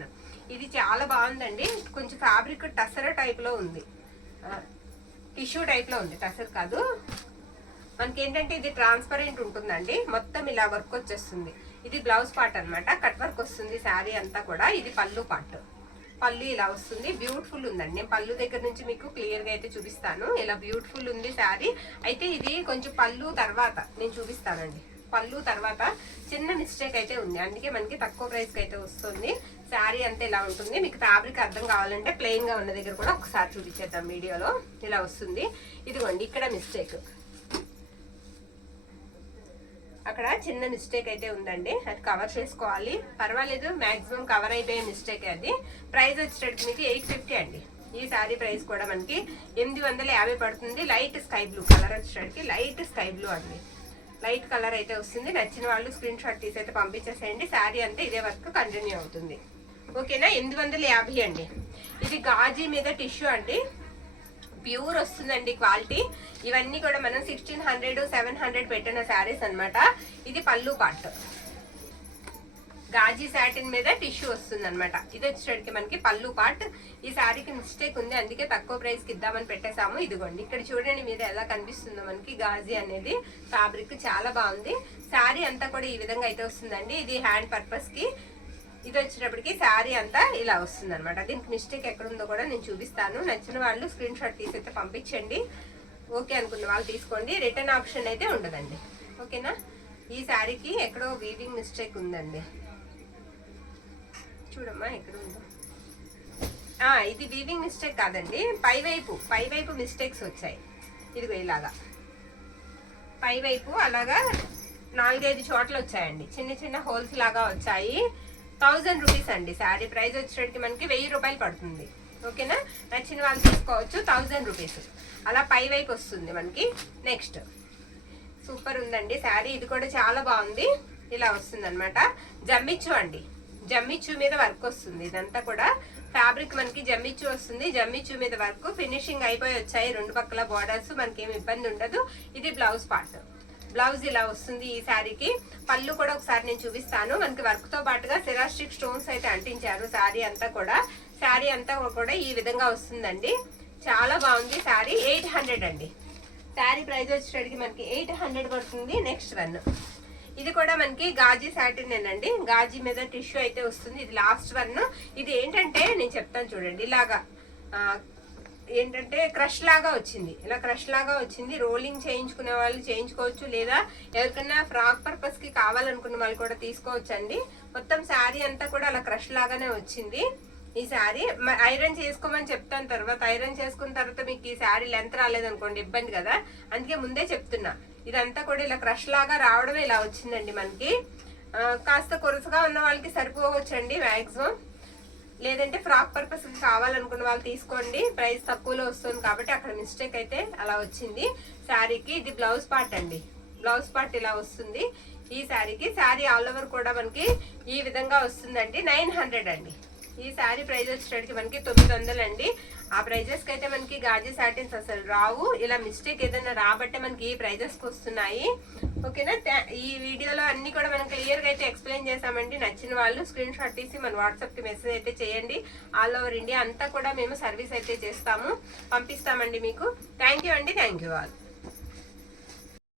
ఇది చాలా బాగుందండి. కొంచెం ఫ్యాబ్రిక్ టసర్ టైప్ లో ఉంది, టిష్యూ టైప్ లో ఉంది, టసర్ కాదు. మనకి ఏంటంటే ఇది ట్రాన్స్పరెంట్ ఉంటుందండి. మొత్తం ఇలా వర్క్ వచ్చేస్తుంది. ఇది బ్లౌజ్ పార్ట్ అనమాట. కట్ వర్క్ వస్తుంది శారీ అంతా కూడా. ఇది పళ్ళు పార్ట్. పళ్ళు ఇలా వస్తుంది. బ్యూటిఫుల్ ఉందండి. నేను పళ్ళు దగ్గర నుంచి మీకు క్లియర్ గా అయితే చూపిస్తాను. ఇలా బ్యూటిఫుల్ ఉంది శారీ. అయితే ఇది కొంచెం పళ్ళు తర్వాత నేను చూపిస్తానండి. పళ్ళు తర్వాత చిన్న మిస్టేక్ అయితే ఉంది, అందుకే మనకి తక్కువ ప్రైస్ కి అయితే వస్తుంది. శారీ అంతా ఇలా ఉంటుంది. మీకు ఫ్యాబ్రిక్ అర్థం కావాలంటే ప్లెయిన్ గా ఉన్న దగ్గర కూడా ఒకసారి చూపించేద్దాం వీడియోలో. ఇలా వస్తుంది. ఇదిగోండి, ఇక్కడ మిస్టేక్, అక్కడ చిన్న మిస్టేక్ అయితే ఉందండి, అది కవర్ చేసుకోవాలి. పర్వాలేదు, మాక్సిమం కవర్ అయిపోయే మిస్టేక్ అది. ప్రైస్ వచ్చేటట్టు మీకు 850 అండి. ఈ శారీ ప్రైస్ కూడా మనకి 850 పడుతుంది. లైట్ స్కై బ్లూ కలర్ వచ్చేటట్టుకి, లైట్ స్కై బ్లూ అండి. లైట్ కలర్ అయితే వస్తుంది. నచ్చిన వాళ్ళు స్క్రీన్ షాట్ తీసి అయితే పంపించేసేయండి. శారీ అంతా ఇదే వర్క్ కంటిన్యూ అవుతుంది. ఓకేనా. 850 అండి. ఇది గాజీ మీద టిష్యూ అండి, ప్యూర్ వస్తుందండి క్వాలిటీ. ఇవన్నీ కూడా మనం 1600 700 పెట్టిన శారీస్ అన్నమాట. ఇది పళ్ళు పార్ట్, గాజీ సాటిన్ మీద టిష్యూ వస్తుంది అనమాట. ఇది వచ్చేటికి మనకి పళ్ళు పార్ట్. ఈ శారీకి మిస్టేక్ ఉంది, అందుకే తక్కువ ప్రైస్ కి ఇద్దామని పెట్టేసాము. ఇదిగోండి, ఇక్కడ చూడండి మీరు ఎలా కనిపిస్తుందో మనకి గాజీ అనేది ఫ్యాబ్రిక్ చాలా బాగుంది. శారీ అంతా కూడా ఈ విధంగా అయితే వస్తుందండి. ఇది హ్యాండ్ పర్పస్ కి. ఇది వచ్చేటప్పటికి శారీ అంతా ఇలా వస్తుంది అనమాట. దీనికి మిస్టేక్ ఎక్కడుందో కూడా నేను చూపిస్తాను. నచ్చిన వాళ్ళు స్క్రీన్ షాట్ తీసి అయితే పంపించండి. ఓకే అనుకున్న వాళ్ళు తీసుకోండి. రిటర్న్ ఆప్షన్ అయితే ఉండదండి. ఓకేనా. ఈ శారీకి ఎక్కడో వీవింగ్ మిస్టేక్ ఉందండి, చూడమ్మా ఎక్కడ ఉందో. ఇది వీవింగ్ మిస్టేక్ కాదండి, పైవైపు మిస్టేక్స్ వచ్చాయి. ఇదిగో ఇలాగా పైవైపు అలాగా 4-5 చోట్ల వచ్చాయండి, చిన్న చిన్న హోల్స్ లాగా వచ్చాయి. 1000 రూపీస్ అండి. శారీ ప్రైస్ వచ్చేటికి మనకి 1000 రూపాయలు పడుతుంది. ఓకేనా. నచ్చిన వాళ్ళు తీసుకోవచ్చు. 1000 రూపీస్ అలా పైవైపు వస్తుంది మనకి. నెక్స్ట్ సూపర్ ఉందండి శారీ. ఇది కూడా చాలా బాగుంది. ఇలా వస్తుంది అనమాట. జమ్మిచ్చు అండి, జమ్మిచ్చు మీద వర్క్ వస్తుంది. ఇదంతా కూడా ఫ్యాబ్రిక్ మనకి జమ్మిచ్చు వస్తుంది. జమ్మిచ్చు మీద వర్క్ ఫినిషింగ్ అయిపోయి వచ్చాయి. 2 పక్కల బార్డర్స్, మనకి ఏమి ఇబ్బంది ఉండదు. ఇది బ్లౌజ్ పార్ట్. బ్లౌజ్ ఇలా వస్తుంది ఈ శారీకి. పళ్ళు కూడా ఒకసారి నేను చూపిస్తాను. మనకి వర్క్ తో పాటుగా సిరాస్టిక్ స్టోన్స్ అయితే అంటించారు. శారీ అంతా కూడా ఈ విధంగా వస్తుందండి. చాలా బాగుంది శారీ. 800 అండి. శారీ ప్రైస్ వచ్చేటికి మనకి 800 పడుతుంది. నెక్స్ట్ వన్, ఇది కూడా మనకి గాజీ సాటిన్ అండి. గాజీ మీద టిష్యూ అయితే వస్తుంది. ఇది లాస్ట్ వన్. ఇది ఏంటంటే నేను చెప్తాను చూడండి. ఇలాగా ఏంటంటే క్రష్ లాగా వచ్చింది. ఇలా క్రష్ లాగా వచ్చింది. రోలింగ్ చేయించుకునే వాళ్ళు చేయించుకోవచ్చు, లేదా ఎవరికైనా ఫ్రాక్ పర్పస్ కి కావాలనుకున్న వాళ్ళు కూడా తీసుకోవచ్చు అండి. మొత్తం శారీ అంతా కూడా అలా క్రష్ లాగానే వచ్చింది. ఈ శారీ ఐరన్ చేసుకోమని చెప్తాను. తర్వాత ఐరన్ చేసుకున్న తర్వాత మీకు ఈ శారీ లెంత్ రాలేదనుకోండి ఇబ్బంది కదా, అందుకే ముందే చెప్తున్నా. ఇదంతా కూడా ఇలా క్రష్ లాగా రావడమే ఇలా వచ్చిందండి మనకి. కాస్త కొరుసుగా ఉన్న వాళ్ళకి సరిపోవచ్చండి మ్యాక్సిమం, లేదంటే ఫ్రాక్ పర్పస్ కావాలనుకున్న వాళ్ళు తీసుకోండి. ప్రైస్ తక్కువలో వస్తుంది కాబట్టి అక్కడ మిస్టేక్ అయితే అలా వచ్చింది శారీకి. ఇది బ్లౌజ్ పార్ట్ అండి. బ్లౌజ్ పార్ట్ ఇలా వస్తుంది ఈ శారీకి. శారీ ఆల్ ఓవర్ కూడా మనకి ఈ విధంగా వస్తుందండి. 900 అండి. ఈ శారీ ప్రైస్ వచ్చేటికి మనకి 900 అండి. ఆ ప్రైజెస్ కి అయితే మనకి గాజీ సాటిన్స్ అసలు రావు. ఇలా మిస్టేక్ ఏదైనా రాబట్టే మనకి ఈ ప్రైజెస్ కి వస్తున్నాయి. ఓకేనా. ఈ వీడియోలో అన్ని కూడా మనం క్లియర్ గా అయితే ఎక్స్ప్లెయిన్ చేసామండి. నచ్చిన వాళ్ళు స్క్రీన్ షాట్ తీసి మన వాట్సాప్ కి మెసేజ్ అయితే చేయండి. ఆల్ ఓవర్ ఇండియా అంతా కూడా మేము సర్వీస్ అయితే చేస్తాము, పంపిస్తామండి మీకు. థ్యాంక్ యూ అండి. Thank you all.